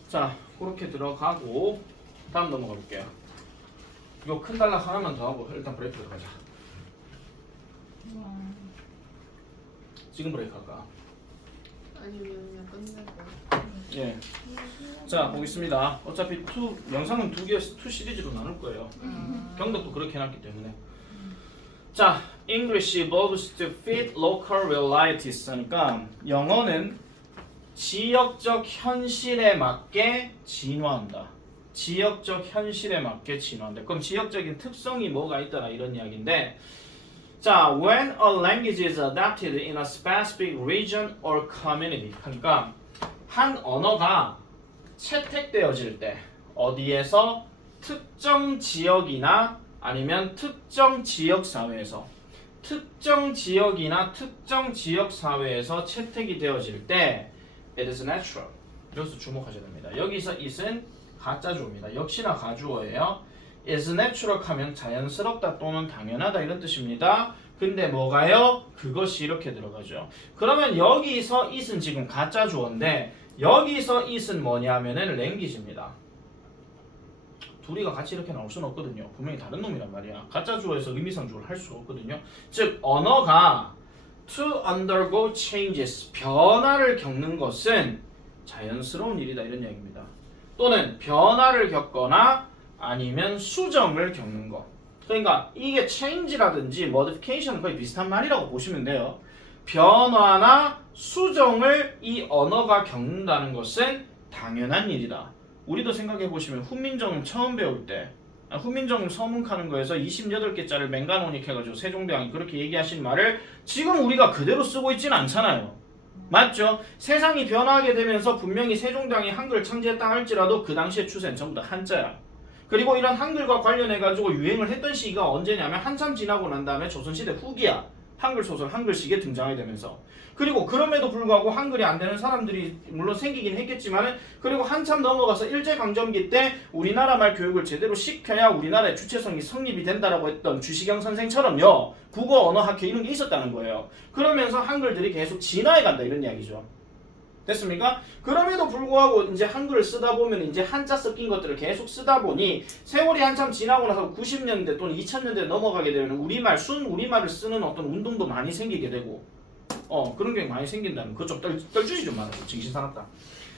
자, 그렇게 들어가고 다음 넘어가 볼게요. 요 큰 단락 하나만 더 하고 일단 브레이크 들어가자. 지금 브레이크 할까? 아니면 그냥 끝내고. 예. 자, 보겠습니다. 어차피 영상은 두 시리즈로 나눌 거예요. 경덕도 그렇게 해놨기 때문에. 자, English evolves to fit local realities. 그러니까 영어는 지역적 현실에 맞게 진화한다. 지역적 현실에 맞게 진화한다. 그럼 지역적인 특성이 뭐가 있더라 이런 이야기인데 자, when a language is adapted in a specific region or community. 그러니까 한 언어가 채택되어질 때 어디에서? 특정 지역이나 아니면 특정 지역 사회에서 특정 지역이나 특정 지역 사회에서 채택이 되어질 때 it is natural. 여기서 주목하셔야 됩니다. 여기서 it은 가짜주어입니다. 역시나 가주어예요. is natural 하면 자연스럽다 또는 당연하다 이런 뜻입니다. 근데 뭐가요? 그것이 이렇게 들어가죠. 그러면 여기서 it은 지금 가짜주어인데 여기서 it은 뭐냐면은 language입니다. 둘이가 같이 이렇게 나올 수는 없거든요. 분명히 다른 놈이란 말이야. 가짜주어에서 의미상 주어를 할 수가 없거든요. 즉 언어가 to undergo changes 변화를 겪는 것은 자연스러운 일이다 이런 이야기입니다. 또는 변화를 겪거나 아니면 수정을 겪는 것. 그러니까 이게 change라든지 modification 거의 비슷한 말이라고 보시면 돼요. 변화나 수정을 이 언어가 겪는다는 것은 당연한 일이다. 우리도 생각해 보시면 훈민정음 처음 배울 때 훈민정음 서문하는 거에서 28개짜리를 맹간오닉 해가지고 세종대왕이 그렇게 얘기하신 말을 지금 우리가 그대로 쓰고 있지는 않잖아요. 맞죠? 세상이 변화하게 되면서 분명히 세종대왕이 한글을 창제했다 할지라도 그 당시의 추세는 전부 다 한자야. 그리고 이런 한글과 관련해가지고 유행을 했던 시기가 언제냐면 한참 지나고 난 다음에 조선시대 후기야. 한글 소설, 한글식에 등장하게 되면서. 그리고 그럼에도 불구하고 한글이 안 되는 사람들이 물론 생기긴 했겠지만은 그리고 한참 넘어가서 일제강점기 때 우리나라 말 교육을 제대로 시켜야 우리나라의 주체성이 성립이 된다라고 했던 주시경 선생처럼요. 국어 언어 학회 이런 게 있었다는 거예요. 그러면서 한글들이 계속 진화해 간다 이런 이야기죠. 됐습니까? 그럼에도 불구하고 이제 한글을 쓰다 보면 이제 한자 섞인 것들을 계속 쓰다 보니 세월이 한참 지나고 나서 90년대 또는 2000년대 넘어가게 되면 우리말, 순 우리말을 쓰는 어떤 운동도 많이 생기게 되고 그런 게 많이 생긴다면 그거 좀 떨주지 좀 말아요. 정신 사납다.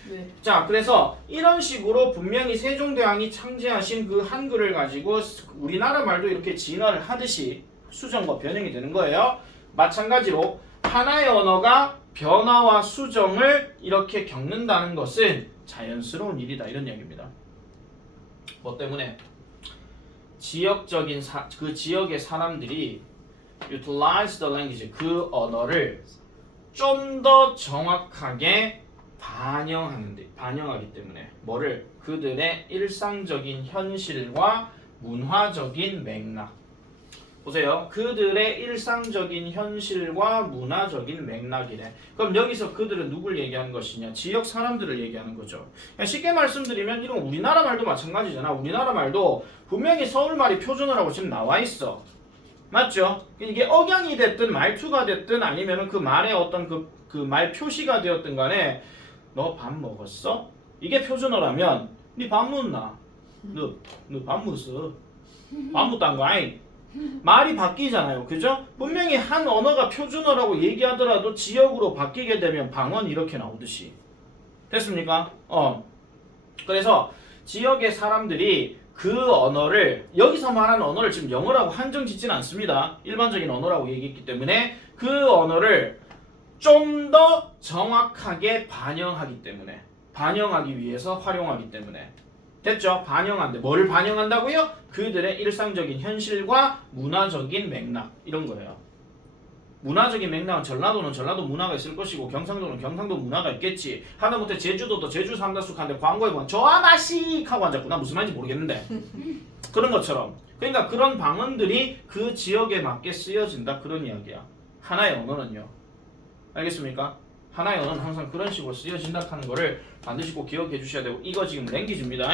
네. 자, 그래서 이런 식으로 분명히 세종대왕이 창제하신 그 한글을 가지고 우리나라 말도 이렇게 진화를 하듯이 수정과 변형이 되는 거예요. 마찬가지로 하나의 언어가 변화와 수정을 이렇게 겪는다는 것은 자연스러운 일이다 이런 이야기입니다. 뭐 때문에? 지역적인 그 지역의 사람들이 utilize the language 그 언어를 좀 더 정확하게 반영하기 때문에 뭐를? 그들의 일상적인 현실과 문화적인 맥락. 보세요. 그들의 일상적인 현실과 문화적인 맥락이래. 그럼 여기서 그들은 누굴 얘기하는 것이냐? 지역 사람들을 얘기하는 거죠. 쉽게 말씀드리면 이런 우리나라 말도 마찬가지잖아. 우리나라 말도 분명히 서울말이 표준어라고 지금 나와 있어. 맞죠? 이게 억양이 됐든 말투가 됐든 아니면 그 말의 어떤 그 말 표시가 되었든 간에 너 밥 먹었어? 이게 표준어라면 니 밥 먹나? 너 밥 먹었어? 밥 먹단 거 아니? 말이 바뀌잖아요. 그죠? 분명히 한 언어가 표준어라고 얘기하더라도 지역으로 바뀌게 되면 방언 이렇게 나오듯이. 됐습니까? 그래서 지역의 사람들이 그 언어를 여기서 말하는 언어를 지금 영어라고 한정 짓지는 않습니다. 일반적인 언어라고 얘기했기 때문에 그 언어를 좀 더 정확하게 반영하기 위해서 활용하기 때문에 됐죠? 반영한데 뭐를 반영한다고요? 그들의 일상적인 현실과 문화적인 맥락 이런 거예요. 문화적인 맥락은 전라도는 전라도 문화가 있을 것이고 경상도는 경상도 문화가 있겠지. 하다못해 제주도도 제주 삼다숙한데 광고에 보면 좋아마식 하고 앉았고 나 무슨 말인지 모르겠는데 그런 것처럼 그러니까 그런 방언들이 그 지역에 맞게 쓰여진다 그런 이야기야. 하나의 언어는요. 알겠습니까? 하나의 언어는 항상 그런 식으로 쓰여진다 하는 거를 반드시 꼭 기억해 주셔야 되고 이거 지금 랭귀지입니다.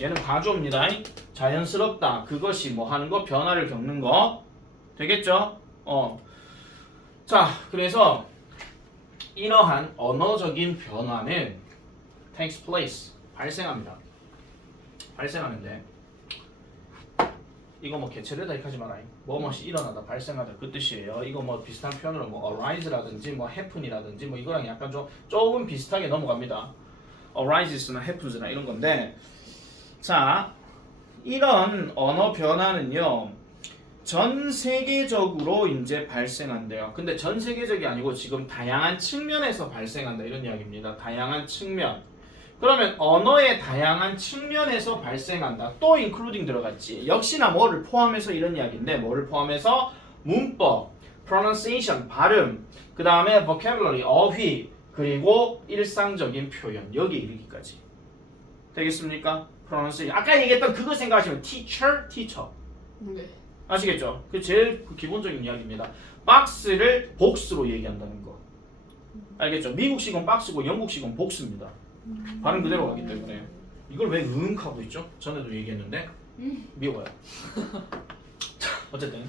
얘는 가주어입니다. 자연스럽다. 그것이 뭐 하는 거? 변화를 겪는 거. 되겠죠? 자, 그래서 이러한 언어적인 변화는 takes place. 발생합니다. 발생하는데 이거 뭐 개체되다 이렇게 하지 마라. 뭐뭐이 일어나다 발생하다 그 뜻이에요. 이거 뭐 비슷한 표현으로 뭐 arise라든지 뭐 happen이라든지 뭐 이거랑 약간 조금 비슷하게 넘어갑니다. arises나 happens나 이런 건데 자 이런 언어 변화는요 전 세계적으로 이제 발생한대요. 근데 전 세계적이 아니고 지금 다양한 측면에서 발생한다 이런 이야기입니다. 다양한 측면. 그러면 언어의 다양한 측면에서 발생한다. 또 including 들어갔지. 역시나 뭐를 포함해서 이런 이야기인데 뭐를 포함해서 문법, pronunciation, 발음, 그 다음에 vocabulary, 어휘, 그리고 일상적인 표현 여기 이르기까지. 되겠습니까? pronunciation. 아까 얘기했던 그거 생각하시면 teacher. 네. 아시겠죠? 그 제일 기본적인 이야기입니다. 박스를 복스로 얘기한다는 거. 알겠죠? 미국식은 박스고 영국식은 복스입니다. 발음 그대로 가기 때문에 이걸 왜 하고 있죠? 전에도 얘기했는데 미워요. 자, 어쨌든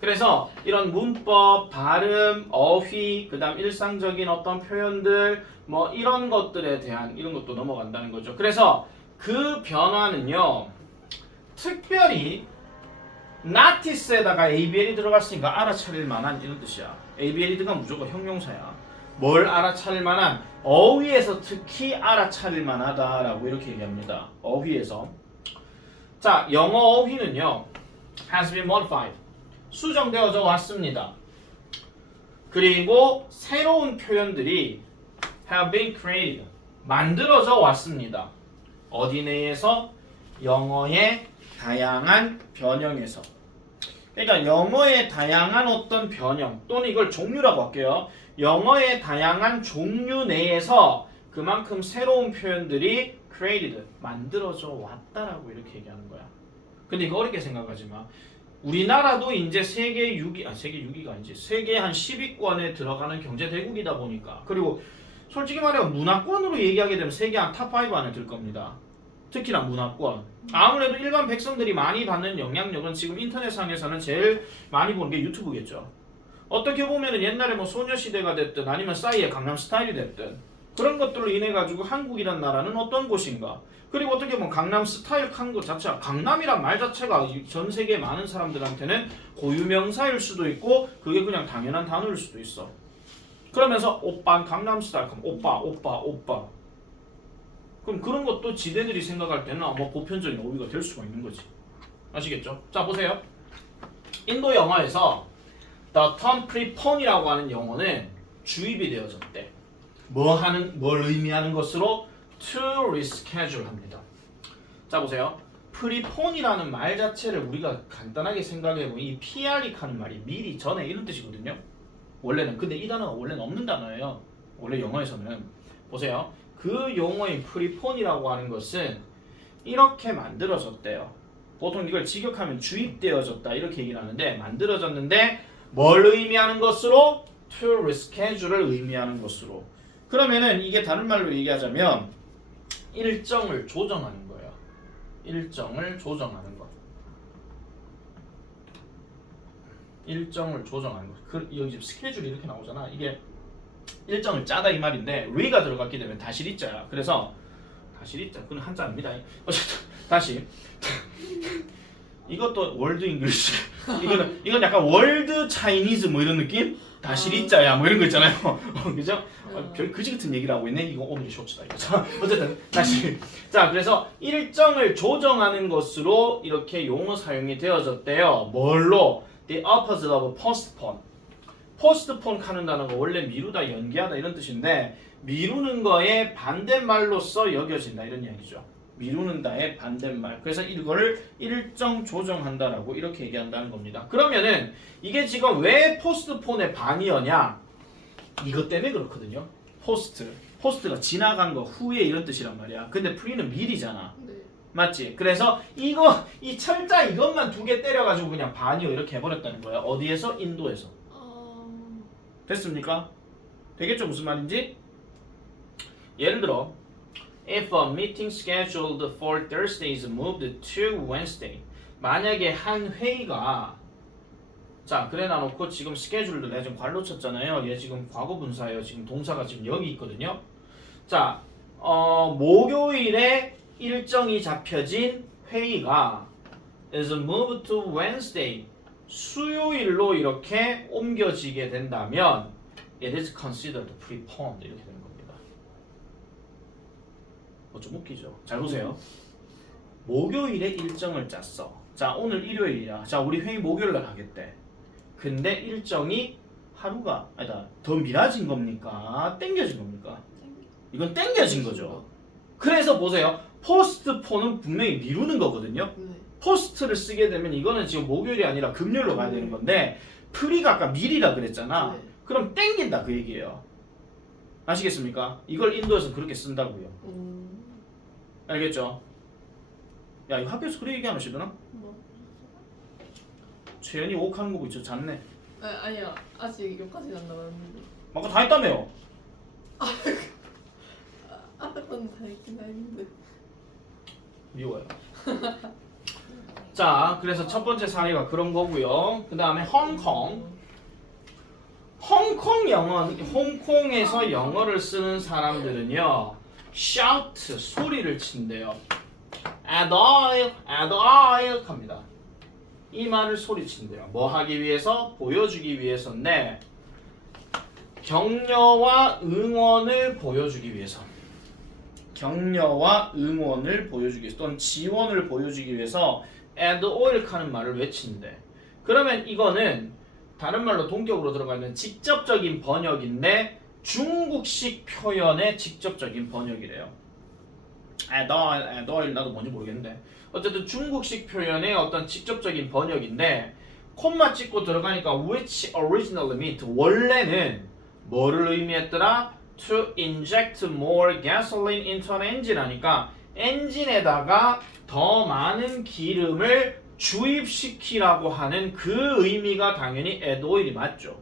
그래서 이런 문법, 발음, 어휘, 그다음 일상적인 어떤 표현들 뭐 이런 것들에 대한 이런 것도 넘어간다는 거죠. 그래서 그 변화는요. 특별히 나티스에다가 ABL이 들어갔으니까 알아차릴 만한 이런 뜻이야. ABL이 들어가면 무조건 형용사야. 뭘 알아차릴 만한? 어휘에서 특히 알아차릴 만하다라고 이렇게 얘기합니다. 어휘에서. 자, 영어 어휘는요. has been modified. 수정되어져 왔습니다. 그리고 새로운 표현들이 have been created. 만들어져 왔습니다. 어디 내에서? 영어의 다양한 변형에서. 그러니까 영어의 다양한 어떤 변형 또는 이걸 종류라고 할게요. 영어의 다양한 종류 내에서 그만큼 새로운 표현들이 created, 만들어져 왔다라고 이렇게 얘기하는 거야. 근데 이거 어렵게 생각하지 마. 우리나라도 이제 세계 6위가 아니지. 세계 한 10위권에 들어가는 경제대국이다 보니까. 그리고 솔직히 말해 문화권으로 얘기하게 되면 세계 한 탑5 안에 들 겁니다. 특히나 문화권. 아무래도 일반 백성들이 많이 받는 영향력은 지금 인터넷상에서는 제일 많이 보는 게 유튜브겠죠. 어떻게 보면은 옛날에 뭐 소녀시대가 됐든 아니면 싸이의 강남스타일이 됐든 그런 것들로 인해 가지고 한국이란 나라는 어떤 곳인가. 그리고 어떻게 보면 강남스타일 한 것 자체가 강남이란 말 자체가 전 세계 많은 사람들한테는 고유명사일 수도 있고 그게 그냥 당연한 단어일 수도 있어. 그러면서 오빤 강남스타일 그럼 오빠 그럼 그런 것도 지네들이 생각할 때는 아마 보편적인 어휘가 될 수가 있는 거지. 아시겠죠? 자 보세요. 인도 영어에서 the term prepone이라고 하는 영어는 주입이 되어졌대. 뭘 의미하는 것으로? to reschedule 합니다. 자 보세요. prepone이라는 말 자체를 우리가 간단하게 생각해보면 이 PR이라는 말이 미리 전에 이런 뜻이거든요. 원래는. 근데 이 단어가 원래는 없는 단어예요. 원래 영어에서는. 보세요. 그 용어인 prepone이라고 하는 것은 이렇게 만들어졌대요. 보통 이걸 직역하면 주입되어졌다 이렇게 얘기를 하는데 만들어졌는데 뭘 의미하는 것으로? to reschedule을 의미하는 것으로. 그러면은 이게 다른 말로 얘기하자면 일정을 조정하는 거예요. 일정을 조정하는 것. 일정을 조정하는 것. 여기 지금 스케줄이 이렇게 나오잖아. 이게 일정을 짜다 이 말인데 re가 들어갔기 때문에 다시리자야. 그래서 다시리자 그건 한자입니다. 어쨌든 다시 이것도 월드 잉글리시 이건 약간 월드 차이니즈 뭐 이런 느낌? 다시리자야 뭐 이런 거 있잖아요. 그죠? 별 그지 같은 얘기를 하고 있네. 이거 오늘의 쇼츠다 이거. 자, 어쨌든 다시 자 그래서 일정을 조정하는 것으로 이렇게 용어 사용이 되어졌대요. 뭘로? The opposite of postpone. postpone 하는 단어가 원래 미루다, 연기하다 이런 뜻인데 미루는 거에 반대말로서 여겨진다 이런 이야기죠. 미루는 다의 반대말. 그래서 이거를 일정 조정한다라고 이렇게 얘기한다는 겁니다. 그러면은 이게 지금 왜 postpone의 반이었냐? 이것 때문에 그렇거든요. post가 지나간 거 후에 이런 뜻이란 말이야. 근데 pre는 미리잖아. 네. 맞지? 그래서 이 철자 이것만 두 개 때려가지고 그냥 반이요 이렇게 해버렸다는 거야. 어디에서? 인도에서. 됐습니까? 되겠죠? 무슨 말인지? 예를 들어 If a meeting scheduled for Thursday is moved to Wednesday. 만약에 한 회의가 자 그래 놔놓고 지금 스케줄도 내가 지금 괄호 쳤잖아요. 얘 지금 과거 분사예요. 지금 동사가 지금 여기 있거든요. 자 목요일에 일정이 잡혀진 회의가 is moved to Wednesday. 수요일로 이렇게 옮겨지게 된다면 it is considered preponed 이렇게 되는 겁니다. 좀 웃기죠? 잘 보세요. 목요일에 일정을 짰어. 자 오늘 일요일이야. 자 우리 회의 목요일날 하겠대. 근데 일정이 하루가 아니다 더 미뤄진 겁니까? 땡겨진 겁니까? 이건 땡겨진 거죠. 그래서 보세요. postpone은 분명히 미루는 거거든요. 네. 포스트를 쓰게 되면 이거는 지금 목요일이 아니라 금요일로 가야 되는 건데 프리가 아까 미리라 그랬잖아. 네. 그럼 땡긴다 그 얘기예요. 아시겠습니까? 이걸 인도에서 그렇게 쓴다고요. 알겠죠? 야 이거 학교에서 그래 얘기 안 하시더나? 뭐? 최연이 옥하는 거 보고 있죠. 잤네. 아니야 아직 여기까지는 안 나왔는데. 아까 다 했다며요. 앞에 건 다 했긴 했는데. 미워요. 자, 그래서 첫 번째 사례가 그런 거고요. 그 다음에 홍콩. 홍콩에서 영어를 쓰는 사람들은요, shout 소리를 친대요. Adore 합니다. 이 말을 소리친대요. 뭐 하기 위해서? 보여주기 위해서인데 격려와 응원을 보여주기 위해서. 격려와 응원을 보여주기 위해서 또는 지원을 보여주기 위해서 adore 하는 말을 외친대. 그러면 이거는 다른 말로 동격으로 들어가 있는 직접적인 번역인데 중국식 표현의 직접적인 번역이래요. adore 나도 뭔지 모르겠는데 어쨌든 중국식 표현의 어떤 직접적인 번역인데 콤마 찍고 들어가니까 which originally meant 원래는 뭐를 의미했더라? To inject more gasoline into an engine 하니까 엔진에다가 더 많은 기름을 주입시키라고 하는 그 의미가 당연히 add oil이 맞죠.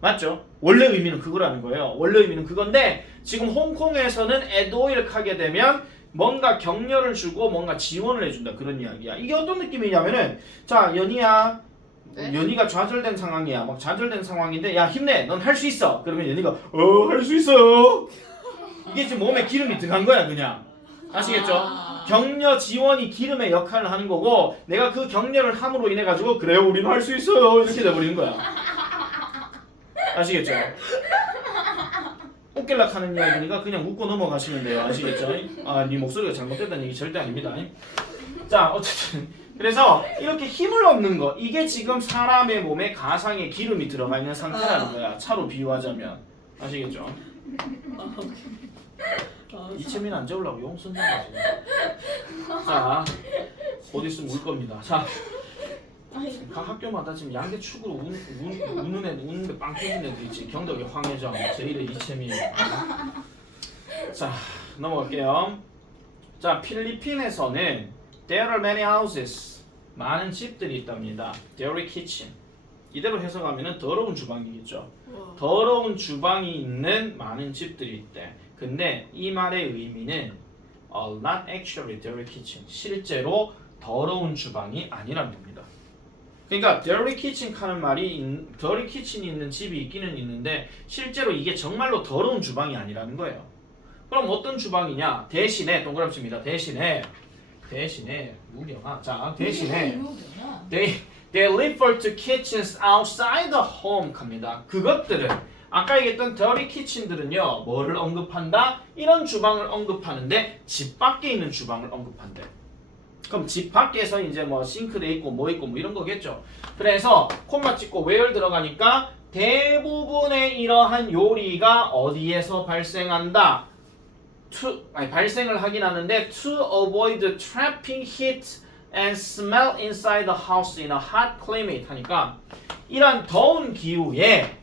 맞죠? 원래 의미는 그거라는 거예요. 원래 의미는 그건데 지금 홍콩에서는 add oil 하게 되면 뭔가 격려를 주고 뭔가 지원을 해준다 그런 이야기야. 이게 어떤 느낌이냐면은 자 연희야 네? 연희가 좌절된 상황이야. 막 좌절된 상황인데 야 힘내 넌 할 수 있어. 그러면 연희가 할 수 있어요. 이게 지금 몸에 기름이 들어간 거야 그냥. 아시겠죠? 격려 지원이 기름의 역할을 하는 거고 내가 그 격려를 함으로 인해 가지고 그래요 우리는 할 수 있어요 이렇게 돼버리는 거야. 아시겠죠? 웃길락 하는 이야기니까 그냥 웃고 넘어가시면 돼요. 아시겠죠? 네 목소리가 잘못됐다는 얘기 절대 아닙니다. 자 어쨌든 그래서 이렇게 힘을 얻는 거 이게 지금 사람의 몸에 가상의 기름이 들어가 있는 상태라는 거야. 차로 비유하자면. 아시겠죠? 이채민 안 재우려고 용 쓴다. 자, 곧 있으면 울 겁니다. 자, 각 학교마다 지금 양대축으로 우는데 빵 터진 애들 있지. 경덕의 황혜정, 제1의 이채민. 자, 넘어갈게요. 자, 필리핀에서는 There are many houses. 많은 집들이 있답니다. Dirty kitchen. 이대로 해석하면 더러운 주방이겠죠. 더러운 주방이 있는 많은 집들이 있대. 근데 이 말의 의미는 not actually dirty kitchen. 실제로 더러운 주방이 아니란 겁니다. 그러니까 dirty kitchen 하는 말이 dirty kitchen이 있는 집이 있기는 있는데 실제로 이게 정말로 더러운 주방이 아니라는 거예요. 그럼 어떤 주방이냐? 대신에 동그라미입니다. 대신에 무경아. 자, 대신에 they refer to kitchens outside the home 합니다. 그것들은 아까 얘기했던 dirty kitchen들은요. 뭐를 언급한다? 이런 주방을 언급하는데 집 밖에 있는 주방을 언급한대. 그럼 집 밖에서 이제 뭐 싱크대 있고 뭐 있고 뭐 이런 거겠죠. 그래서 콤마 찍고 where 들어가니까 대부분의 이러한 요리가 어디에서 발생한다? 발생을 하긴 하는데 to avoid trapping heat and smell inside the house in a hot climate 하니까 이런 더운 기후에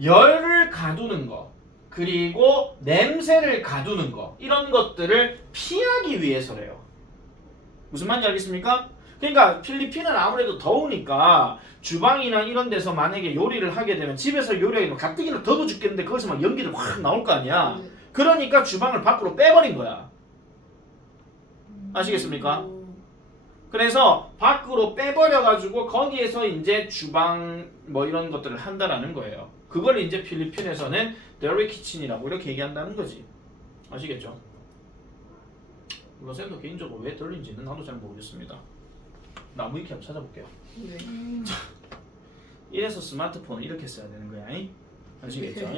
열을 가두는 거 그리고 냄새를 가두는 거 이런 것들을 피하기 위해서래요. 무슨 말인지 알겠습니까? 그러니까 필리핀은 아무래도 더우니까 주방이나 이런 데서 만약에 요리를 하게 되면 집에서 요리하게 되면 가뜩이나 더워 죽겠는데 거기서 막 연기들 확 나올 거 아니야. 그러니까 주방을 밖으로 빼버린 거야. 아시겠습니까? 그래서 밖으로 빼버려가지고 거기에서 이제 주방 뭐 이런 것들을 한다라는 거예요. 그걸 이제 필리핀에서는 dirty kitchen이라고 이렇게 얘기한다는 거지. 아시겠죠? 물론 쌤도 개인적으로 왜 들린지는 나도 잘 모르겠습니다. 나무 위키 한번 찾아볼게요. 네. 이래서 스마트폰을 이렇게 써야 되는 거야. 아시겠죠?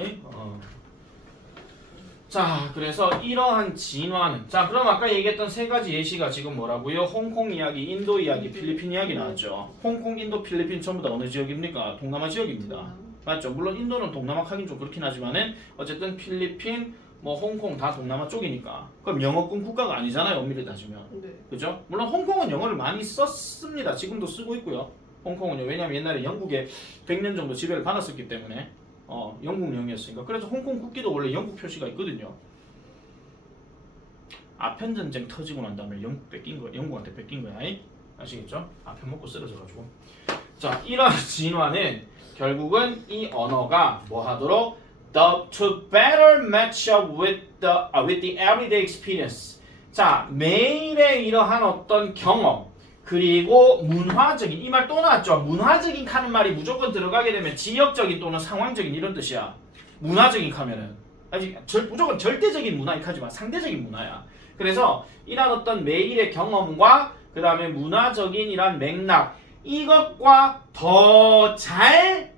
자, 그래서 이러한 진화는 자, 그럼 아까 얘기했던 세 가지 예시가 지금 뭐라고요? 홍콩 이야기, 인도 이야기, 필리핀 이야기 나왔죠. 홍콩, 인도, 필리핀 전부 다 어느 지역입니까? 동남아 지역입니다. 맞죠? 물론 인도는 동남아 하긴 좀 그렇긴 하지만은 어쨌든 필리핀, 뭐 홍콩 다 동남아 쪽이니까. 그럼 영어권 국가가 아니잖아요. 엄밀히 따지면. 네. 그죠? 물론 홍콩은 영어를 많이 썼습니다. 지금도 쓰고 있고요. 홍콩은요. 왜냐면 옛날에 영국에 100년 정도 지배를 받았었기 때문에 영국령이었으니까. 그래서 홍콩 국기도 원래 영국 표시가 있거든요. 아편 전쟁 터지고 난 다음에 영국한테 뺏긴 거야. 아시겠죠? 아편 먹고 쓰러져가지고. 자, 이런 진화는 결국은 이 언어가 뭐 하도록 to better match up with the everyday experience. 자, 매일의 이러한 어떤 경험 그리고 문화적인 이 말 또 나왔죠. 문화적인 하는 말이 무조건 들어가게 되면 지역적인 또는 상황적인 이런 뜻이야. 문화적인 하면은 아직 무조건 절대적인 문화 하지만 상대적인 문화야. 그래서 이런 어떤 매일의 경험과 그 다음에 문화적인 이런 맥락 이것과 더 잘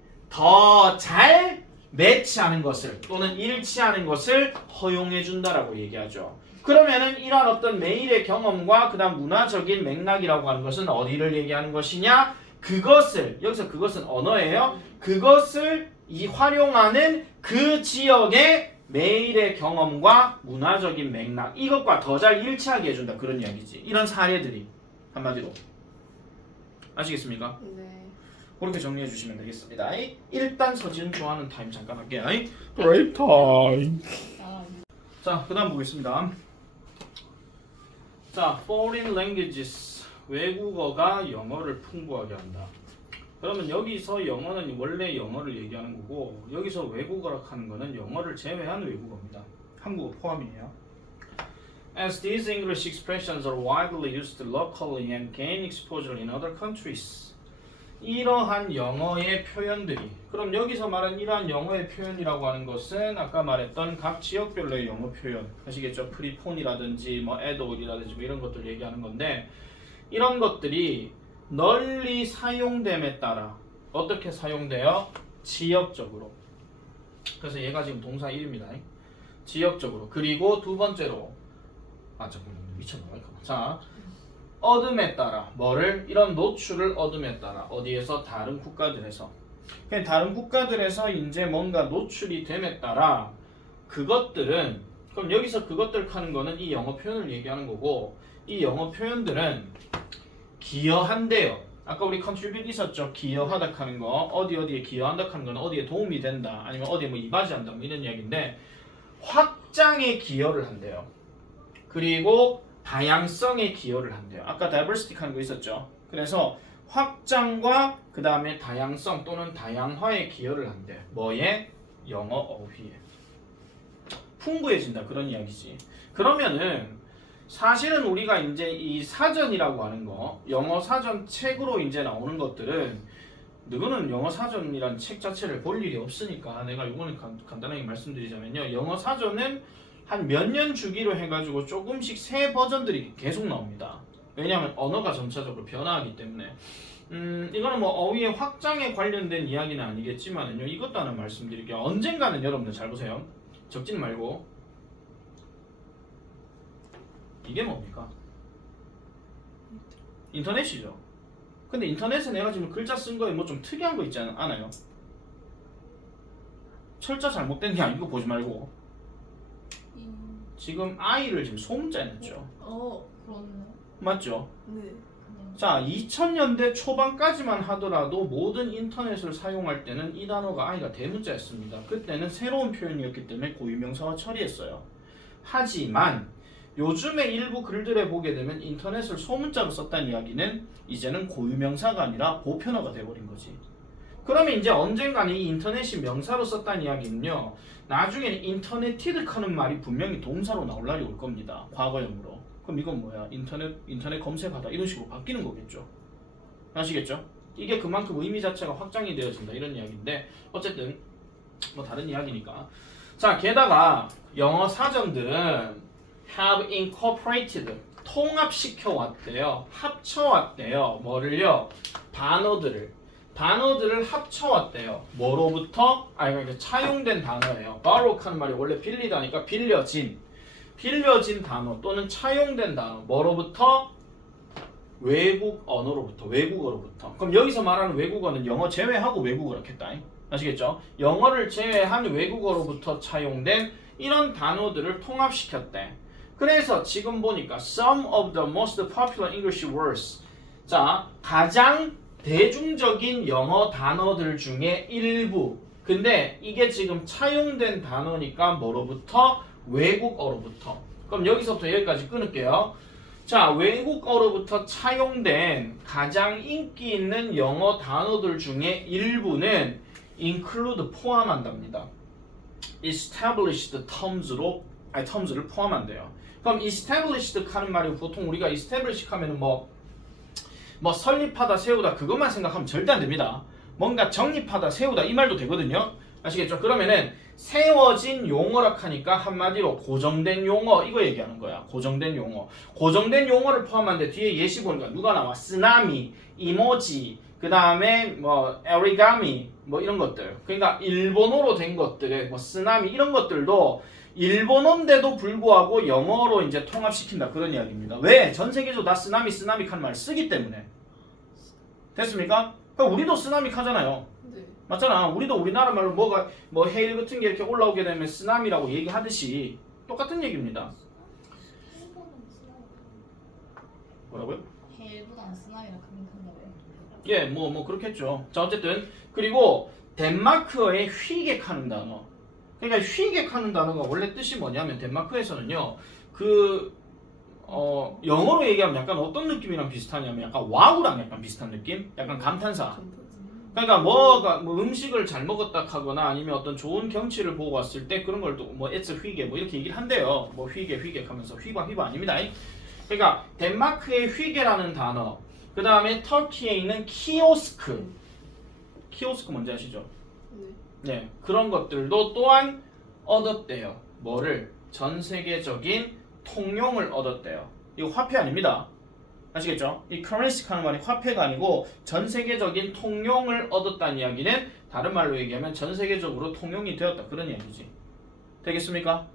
매치하는 것을 또는 일치하는 것을 허용해 준다라고 얘기하죠. 그러면은 이런 어떤 매일의 경험과 그다음 문화적인 맥락이라고 하는 것은 어디를 얘기하는 것이냐? 그것을 여기서 그것은 언어예요. 그것을 활용하는 그 지역의 매일의 경험과 문화적인 맥락 이것과 더 잘 일치하게 해준다 그런 이야기지. 이런 사례들이 한마디로 아시겠습니까? 네. 그렇게 정리해 주시면 되겠습니다. 일단 서지은 좋아하는 타임 잠깐 할게요. 브레이크 타임. 자, 그다음 보겠습니다. 자, foreign languages 외국어가 영어를 풍부하게 한다. 그러면 여기서 영어는 원래 영어를 얘기하는 거고 여기서 외국어라 하는 거는 영어를 제외한 외국어입니다. 한국어 포함이에요. As these English expressions are widely used locally and gain exposure in other countries. 이러한 영어의 표현들이 그럼 여기서 말한 이러한 영어의 표현이라고 하는 것은 아까 말했던 각 지역별로의 영어 표현 아시겠죠? 프리폰이라든지 뭐 애드올이라든지 뭐 이런 것들 얘기하는 건데 이런 것들이 널리 사용됨에 따라 어떻게 사용돼요? 지역적으로. 그래서 얘가 지금 동사 1입니다. 지역적으로. 그리고 두 번째로 잠깐만요. 미쳤나? 자, 얻음에 따라 뭐를 이런 노출을 얻음에 따라 어디에서 다른 국가들에서 그냥 다른 국가들에서 이제 뭔가 노출이 됨에 따라 그것들은 그럼 여기서 그것들 하는 거는 이 영어 표현을 얘기하는 거고 이 영어 표현들은 기여한대요. 아까 우리 contribute 있었죠. 기여하다 하는 거 어디에 기여한다 하는 건 어디에 도움이 된다 아니면 어디에 뭐 이바지한다 뭐 이런 이야기인데 확장에 기여를 한대요. 그리고 다양성에 기여를 한대요. 아까 diversity 하는 거 있었죠. 그래서 확장과 그 다음에 다양성 또는 다양화에 기여를 한대요. 뭐에? 영어 어휘에. 풍부해진다 그런 이야기지. 그러면은 사실은 우리가 이제 이 사전이라고 하는 거, 영어 사전 책으로 이제 나오는 것들은 누구는 영어 사전이란 책 자체를 볼 일이 없으니까 내가 이거는 간단하게 말씀드리자면요. 영어 사전은 한 몇 년 주기로 해가지고 조금씩 새 버전들이 계속 나옵니다. 왜냐하면 언어가 점차적으로 변화하기 때문에 이거는 뭐 어휘의 확장에 관련된 이야기는 아니겠지만은요. 이것도 하나 말씀드릴게요. 언젠가는 여러분들 잘 보세요. 적지는 말고 이게 뭡니까? 인터넷이죠. 근데 인터넷에 내가 지금 글자 쓴 거에 뭐 좀 특이한 거 있지 않아요? 철자 잘못된 게 아니고 보지 말고 지금 I를 지금 소문자에 냈죠. 그렇네요. 맞죠? 네. 자, 2000년대 초반까지만 하더라도 모든 인터넷을 사용할 때는 이 단어가 I가 대문자였습니다. 그때는 새로운 표현이었기 때문에 고유명사와 처리했어요. 하지만 요즘에 일부 글들에 보게 되면 인터넷을 소문자로 썼다는 이야기는 이제는 고유명사가 아니라 보편어가 돼버린 거지. 그러면 이제 언젠가는 이 인터넷이 명사로 썼다는 이야기는요. 나중에는 인터넷티드 하는 말이 분명히 동사로 나올 날이 올 겁니다. 과거형으로. 그럼 이건 뭐야? 인터넷 검색하다 이런 식으로 바뀌는 거겠죠. 아시겠죠? 이게 그만큼 의미 자체가 확장이 되어진다 이런 이야기인데 어쨌든 뭐 다른 이야기니까. 자, 게다가 영어 사전들은 have incorporated 통합시켜 왔대요. 합쳐 왔대요. 뭐를요? 단어들을 합쳐왔대요. 뭐로부터? 그러니까 차용된 단어예요. borrow 하는 말이 원래 빌리다니까 빌려진 단어 또는 차용된 단어. 뭐로부터? 외국 언어로부터, 외국어로부터. 그럼 여기서 말하는 외국어는 영어 제외하고 외국어라겠다. 아시겠죠? 영어를 제외한 외국어로부터 차용된 이런 단어들을 통합시켰대. 그래서 지금 보니까 some of the most popular English words. 자, 가장 대중적인 영어 단어들 중에 일부. 근데 이게 지금 차용된 단어니까 뭐로부터? 외국어로부터. 그럼 여기서부터 여기까지 끊을게요. 자, 외국어로부터 차용된 가장 인기 있는 영어 단어들 중에 일부는 include 포함한답니다. established terms를 포함한대요. 그럼 established 하는 말이 보통 우리가 establish 하면은 뭐 설립하다, 세우다 그것만 생각하면 절대 안 됩니다. 뭔가 정립하다, 세우다 이 말도 되거든요. 아시겠죠? 그러면은 세워진 용어라 하니까 한마디로 고정된 용어 이거 얘기하는 거야. 고정된 용어. 고정된 용어를 포함하는데 뒤에 예시 보니까 누가 나와? 쓰나미, 이모지, 그 다음에 뭐 오리가미 뭐 이런 것들. 그러니까 일본어로 된 것들에 뭐 쓰나미 이런 것들도 일본어인데도 불구하고 영어로 이제 통합시킨다 그런 이야기입니다. 왜? 전 세계적으로 다 쓰나미 하는 말 쓰기 때문에. 됐습니까? 그러니까 우리도 쓰나미 하잖아요. 네. 맞잖아. 우리도 우리나라 말로 뭐가 뭐 헤일 같은 게 이렇게 올라오게 되면 쓰나미라고 얘기하듯이 똑같은 얘기입니다. 뭐라고요? 헬보다는 쓰나미랑 크긴 큰가봐요. 예, 뭐 그렇겠죠. 자, 어쨌든 그리고 덴마크어의 휘객하는 단어. 그러니까 휘객하는 단어가 원래 뜻이 뭐냐면 덴마크에서는요. 영어로 얘기하면 약간 어떤 느낌이랑 비슷하냐면 약간 와우랑 약간 비슷한 느낌? 약간 감탄사. 그러니까 뭐 음식을 잘 먹었다 하거나 아니면 어떤 좋은 경치를 보고 왔을 때 그런 걸 또 뭐 it's 휘게 뭐 이렇게 얘기를 한대요. 뭐 휘게 하면서 휘바 아닙니다. 그러니까 덴마크의 휘게라는 단어, 그 다음에 터키에 있는 키오스크 뭔지 아시죠? 네, 그런 것들도 또한 얻었대요. 뭐를? 전 세계적인 통용을 얻었대요. 이거 화폐 아닙니다. 아시겠죠? 이 currency 하는 말이 화폐가 아니고 전 세계적인 통용을 얻었다는 이야기는 다른 말로 얘기하면 전 세계적으로 통용이 되었다 그런 이야기지. 되겠습니까?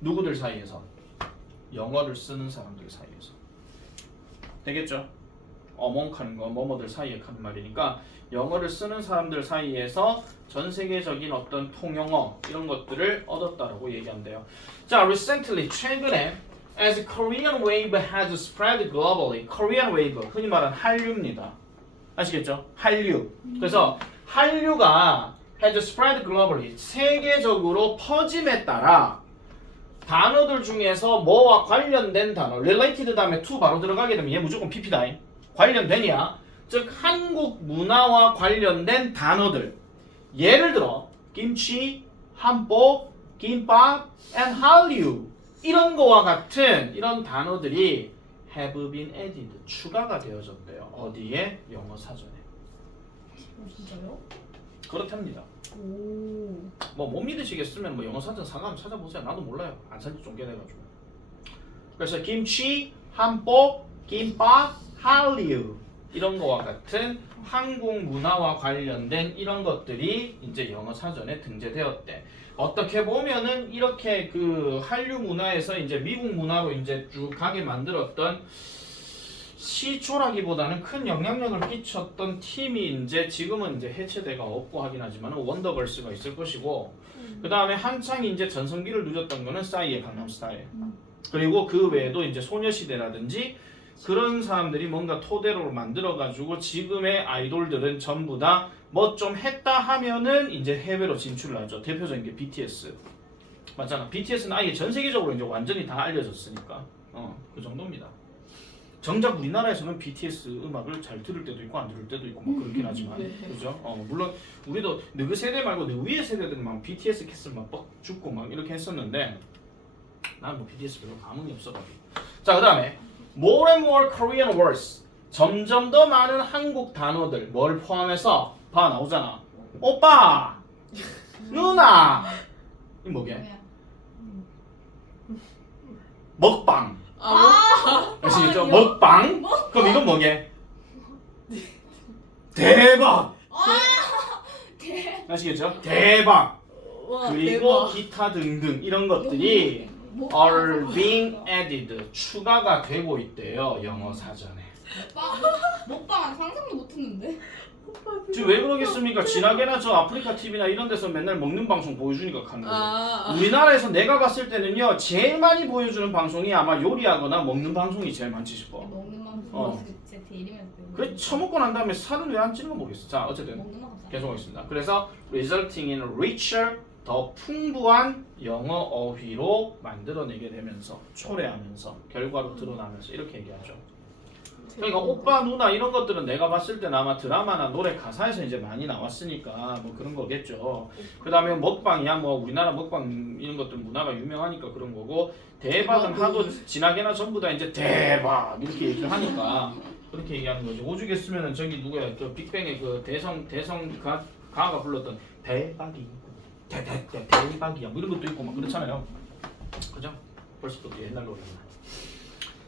누구들 사이에서? 영어를 쓰는 사람들 사이에서. 되겠죠? among 하는 거 뭐뭐들 사이에 하는 말이니까 영어를 쓰는 사람들 사이에서 전 세계적인 어떤 통용어 이런 것들을 얻었다라고 얘기한대요. 자, recently 최근에 as Korean wave has spread globally, Korean wave 흔히 말하는 한류입니다. 아시겠죠? 한류. 그래서 한류가 has spread globally 세계적으로 퍼짐에 따라 단어들 중에서 뭐와 관련된 단어 related 다음에 to 바로 들어가게 되면 얘 무조건 PP다. 관련된이야. 즉 한국 문화와 관련된 단어들. 예를 들어 김치, 한복, 김밥, and 한류 이런 거와 같은 이런 단어들이 have been added 추가가 되어졌대요. 어디에? 영어 사전에. 진짜요? 그렇답니다. 오. 뭐 못 믿으시겠으면 뭐 영어 사전 사가면 찾아보세요. 나도 몰라요. 안 산지 좀 오래돼가지고. 그래서 김치, 한복, 김밥, 한류 이런 거와 같은 한국 문화와 관련된 이런 것들이 이제 영어 사전에 등재되었대. 어떻게 보면은 이렇게 그 한류 문화에서 이제 미국 문화로 이제 쭉 가게 만들었던 시초라기보다는 큰 영향력을 끼쳤던 팀이 이제 지금은 이제 해체돼가 없고 하긴 하지만 원더걸스가 있을 것이고 그 다음에 한창 이제 전성기를 누렸던 거는 싸이의 강남스타일 그리고 그 외에도 이제 소녀시대라든지 그런 사람들이 뭔가 토대로 만들어가지고 지금의 아이돌들은 전부 다 뭐 좀 했다 하면은 이제 해외로 진출을 하죠. 대표적인 게 BTS 맞잖아. BTS는 아예 전 세계적으로 이제 완전히 다 알려졌으니까 그 정도입니다. 정작 우리나라에서는 BTS 음악을 잘 들을 때도 있고 안 들을 때도 있고 막 그렇긴 하지만 그죠? 물론 우리도 너그 세대 말고 너 위의 세대들은 막 BTS 캐슬 막 뻑 죽고 막 이렇게 했었는데 난 뭐 BTS 별로 감흥이 없어가지고. 자, 그 다음에 more and more Korean words 점점 더 많은 한국 단어들 뭘 포함해서 봐 나오잖아. 오빠, 누나 이 뭐게? 먹방. 아시겠죠? 먹방? 그럼 이건 뭐게? 대박! 아시겠죠? 대박! 와, 그리고 대박. 기타 등등 이런 것들이 are being added 추가가 되고 있대요. 영어 사전에. 먹방 상상도 못했는데. 지금 왜 그러겠습니까? 지나게나 저 아프리카 TV나 이런 데서 맨날 먹는 방송 보여주니까 하는 거죠. 우리나라에서 내가 봤을 때는요 제일 많이 보여주는 방송이 아마 요리하거나 먹는 방송이 제일 많지 싶어. 먹는 방송 제 대리면 그래 처먹고 난 다음에 살은 왜 안 찌는 건 모르겠어. 자 어쨌든 먹는 거 계속하겠습니다. 그래서 resulting in richer 더 풍부한 영어 어휘로 만들어내게 되면서 초래하면서 결과로 드러나면서 이렇게 얘기하죠. 그러니까 오빠 누나 이런 것들은 내가 봤을 때는 아마 드라마나 노래 가사에서 이제 많이 나왔으니까 뭐 그런 거겠죠. 그 다음에 먹방이야 뭐 우리나라 먹방 이런 것들 문화가 유명하니까 그런 거고 대박은 하도 지나게나 전부 다 이제 대박 이렇게 얘기를 하니까 그렇게 얘기하는 거죠. 오죽 했으면은 저기 누구야 저 빅뱅의 그 대성 가가 불렀던 대박이 대박이야 뭐 이런 것도 있고 막 그렇잖아요. 그죠? 벌써 또 옛날 노래구나.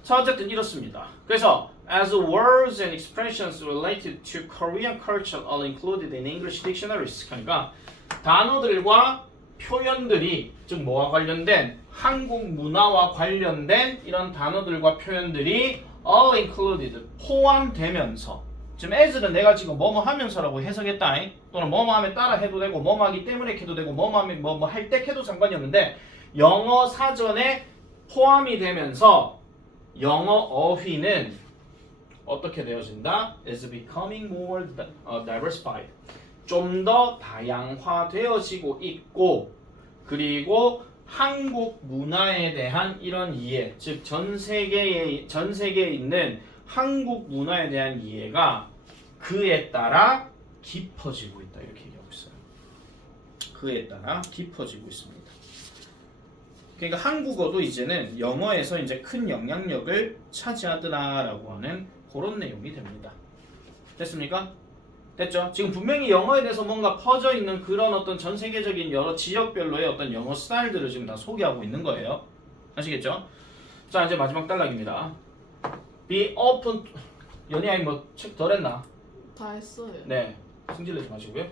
자 어쨌든 이렇습니다. 그래서 as words and expressions related to Korean culture are included in English dictionaries. 그러니까 단어들과 표현들이 즉 뭐와 관련된 한국 문화와 관련된 이런 단어들과 표현들이 all included 포함되면서 지금 as는 내가 지금 뭐뭐 하면서라고 해석했다 또는 뭐뭐 하면 따라 해도 되고 뭐뭐 하기 때문에 해도 되고 뭐뭐 하면 뭐뭐 할 때 해도 상관이 없는데 영어 사전에 포함이 되면서 영어 어휘는 어떻게 되어진다? is becoming more diversified. 좀 더 다양화되어지고 있고 그리고 한국 문화에 대한 이런 이해, 즉 전 세계에 있는 한국 문화에 대한 이해가 그에 따라 깊어지고 있다 이렇게 얘기하고 있어요. 그에 따라 깊어지고 있습니다. 그러니까 한국어도 이제는 영어에서 이제 큰 영향력을 차지하더라라고 하는 그런 내용이 됩니다. 됐습니까? 됐죠? 지금 분명히 영어에 대해서 뭔가 퍼져 있는 그런 어떤 전 세계적인 여러 지역별로의 어떤 영어 스타일들을 지금 다 소개하고 있는 거예요. 아시겠죠? 자 이제 마지막 단락입니다. Be open. 연희아이 뭐 책 덜 했나? 다 했어요. 네. 승질내지 마시고요.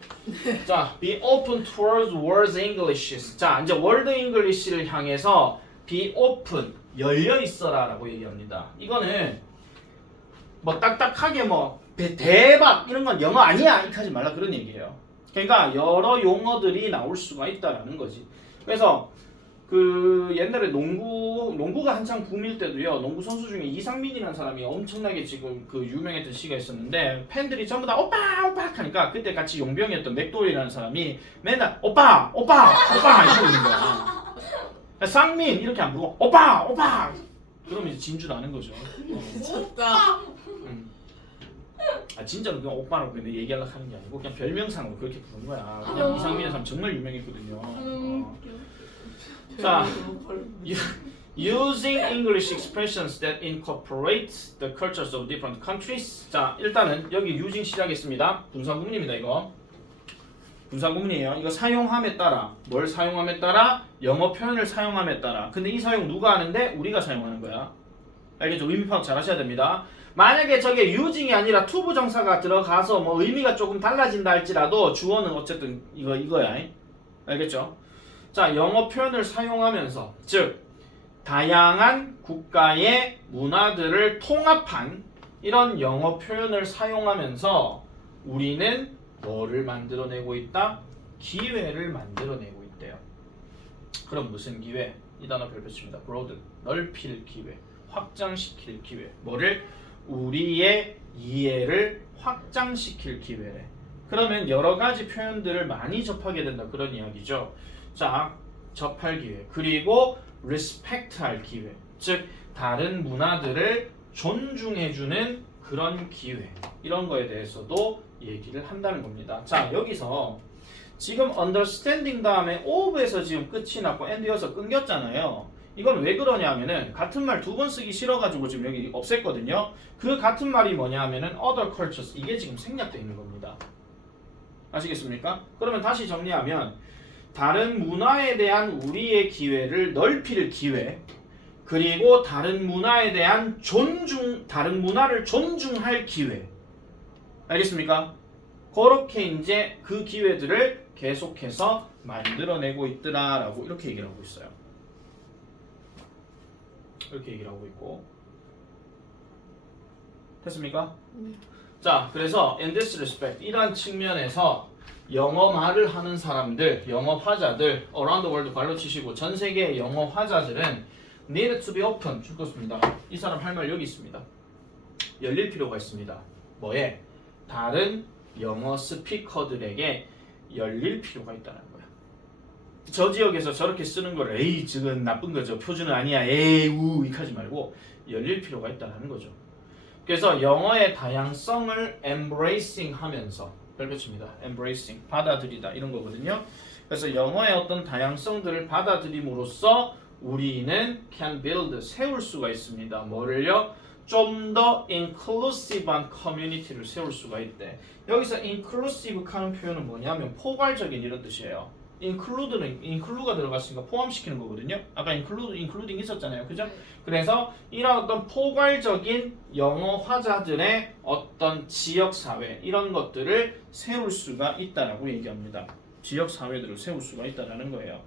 자, be open towards world English. 자, 이제 world English를 향해서 be open, 열려 있어라라고 얘기합니다. 이거는 뭐 딱딱하게 뭐 대박 이런 건 영어 아니야 이렇게 하지 말라 그런 얘기예요. 그러니까 여러 용어들이 나올 수가 있다라는 거지. 그래서 그 옛날에 농구가 한창 붐일 때도요. 농구 선수 중에 이상민이라는 사람이 엄청나게 지금 그 유명했던 시가 있었는데 팬들이 전부 다 오빠 하니까 그때 같이 용병이었던 맥도리라는 사람이 맨날 오빠 이러고 있는 거야. 쌍민 이렇게 안 부르고 오빠 그러면 이제 진 줄 아는 거죠. 미쳤다. 아 진짜로 그냥 오빠라고 그냥 얘기하려고 하는 게 아니고 그냥 별명상으로 그렇게 부른 거야. 그냥 이상민이라는 사람 정말 유명했거든요. 자, using English expressions that incorporate the cultures of different countries. 자, 일단은 여기 using 시작했습니다. 분사구문입니다, 이거. 분사구문이에요. 이거 사용함에 따라, 뭘 사용함에 따라? 영어 표현을 사용함에 따라. 근데 이 사용 누가 하는데? 우리가 사용하는 거야. 알겠죠? 의미 파악 잘 하셔야 됩니다. 만약에 저게 using이 아니라 to 부정사가 들어가서 뭐 의미가 조금 달라진다 할지라도 주어는 어쨌든 이거야. 알겠죠? 자, 영어 표현을 사용하면서 즉 다양한 국가의 문화들을 통합한 이런 영어 표현을 사용하면서 우리는 뭐를 만들어내고 있다? 기회를 만들어내고 있대요. 그럼 무슨 기회? 이 단어 별표칩니다. broaden, 넓힐 기회, 확장시킬 기회. 뭐를? 우리의 이해를 확장시킬 기회래. 그러면 여러 가지 표현들을 많이 접하게 된다 그런 이야기죠. 자, 접할 기회 그리고 respect할 기회 즉 다른 문화들을 존중해주는 그런 기회 이런 거에 대해서도 얘기를 한다는 겁니다. 자 여기서 지금 understanding 다음에 of에서 지금 끝이 났고 and여서 끊겼잖아요. 이건 왜 그러냐 하면은 같은 말 두 번 쓰기 싫어가지고 지금 여기 없앴거든요. 그 같은 말이 뭐냐 하면은 other cultures 이게 지금 생략되어 있는 겁니다. 아시겠습니까? 그러면 다시 정리하면 다른 문화에 대한 우리의 기회를 넓힐 기회 그리고 다른 문화에 대한 다른 문화를 존중할 기회 알겠습니까? 그렇게 이제 그 기회들을 계속해서 만들어내고 있더라라고 이렇게 얘기를 하고 있어요. 이렇게 얘기를 하고 있고 됐습니까? 네. 자 그래서 in this respect 이러한 측면에서 영어 말을 하는 사람들, 영어 화자들, around the world 발로 치시고 전 세계의 영어 화자들은 need to be open 죽었습니다. 이 사람 할 말 여기 있습니다. 열릴 필요가 있습니다. 뭐에? 다른 영어 스피커들에게 열릴 필요가 있다는 거야. 저 지역에서 저렇게 쓰는 걸 에이 지금 나쁜 거죠. 표준은 아니야. 에이 우 이렇게 하지 말고 열릴 필요가 있다는 거죠. 그래서 영어의 다양성을 embracing 하면서 별표칩니다. embracing 받아들이다 이런 거거든요. 그래서 영어의 어떤 다양성들을 받아들임으로써 우리는 can build 세울 수가 있습니다. 뭐를요? 좀 더 inclusive한 커뮤니티를 세울 수가 있대. 여기서 inclusive 하는 표현은 뭐냐면 포괄적인 이런 뜻이에요. include가 들어갔으니까 포함시키는 거거든요. 아까 including 있었잖아요. 그죠? 그래서 이런 어떤 포괄적인 영어화자들의 어떤 지역사회 이런 것들을 세울 수가 있다라고 얘기합니다. 지역사회들을 세울 수가 있다라는 거예요.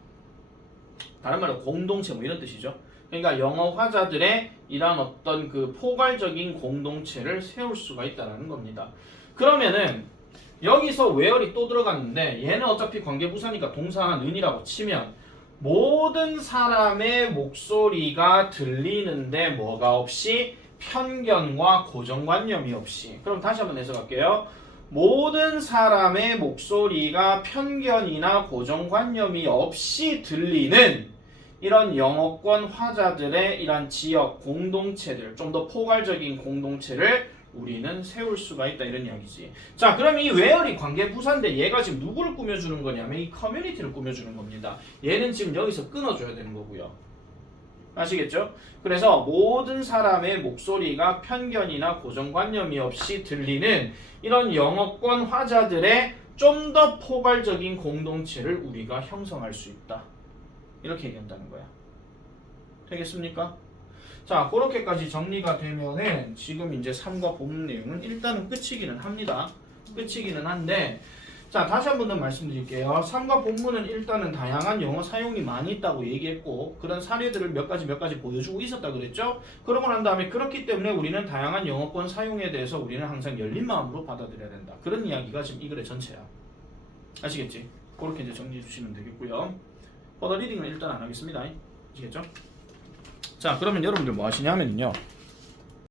다른 말로 공동체 뭐 이런 뜻이죠. 그러니까 영어화자들의 이런 어떤 그 포괄적인 공동체를 세울 수가 있다라는 겁니다. 그러면은 여기서 where이 또 들어갔는데 얘는 어차피 관계부사니까 동사는 은이라고 치면 모든 사람의 목소리가 들리는데 뭐가 없이 편견과 고정관념이 없이. 그럼 다시 한번 해석할게요. 모든 사람의 목소리가 편견이나 고정관념이 없이 들리는 이런 영어권 화자들의 이런 지역 공동체들, 좀 더 포괄적인 공동체를 우리는 세울 수가 있다 이런 이야기지. 자, 그럼 이 where이 관계부사인데 얘가 지금 누구를 꾸며주는 거냐면 이 커뮤니티를 꾸며주는 겁니다. 얘는 지금 여기서 끊어줘야 되는 거고요. 아시겠죠? 그래서 모든 사람의 목소리가 편견이나 고정관념이 없이 들리는 이런 영어권 화자들의 좀 더 포괄적인 공동체를 우리가 형성할 수 있다. 이렇게 얘기한다는 거야. 되겠습니까? 자, 그렇게까지 정리가 되면은 지금 이제 3과 본문 내용은 일단은 끝이기는 합니다. 끝이기는 한데, 자, 다시 한 번 더 말씀드릴게요. 3과 본문은 일단은 다양한 영어 사용이 많이 있다고 얘기했고, 그런 사례들을 몇 가지 보여주고 있었다 그랬죠? 그러고 난 다음에 그렇기 때문에 우리는 다양한 영어권 사용에 대해서 우리는 항상 열린 마음으로 받아들여야 된다. 그런 이야기가 지금 이 글의 전체야. 아시겠지? 그렇게 이제 정리해 주시면 되겠고요. 퍼더 리딩은 일단 안 하겠습니다. 아시겠죠? 자, 그러면 여러분들 뭐 하시냐면요.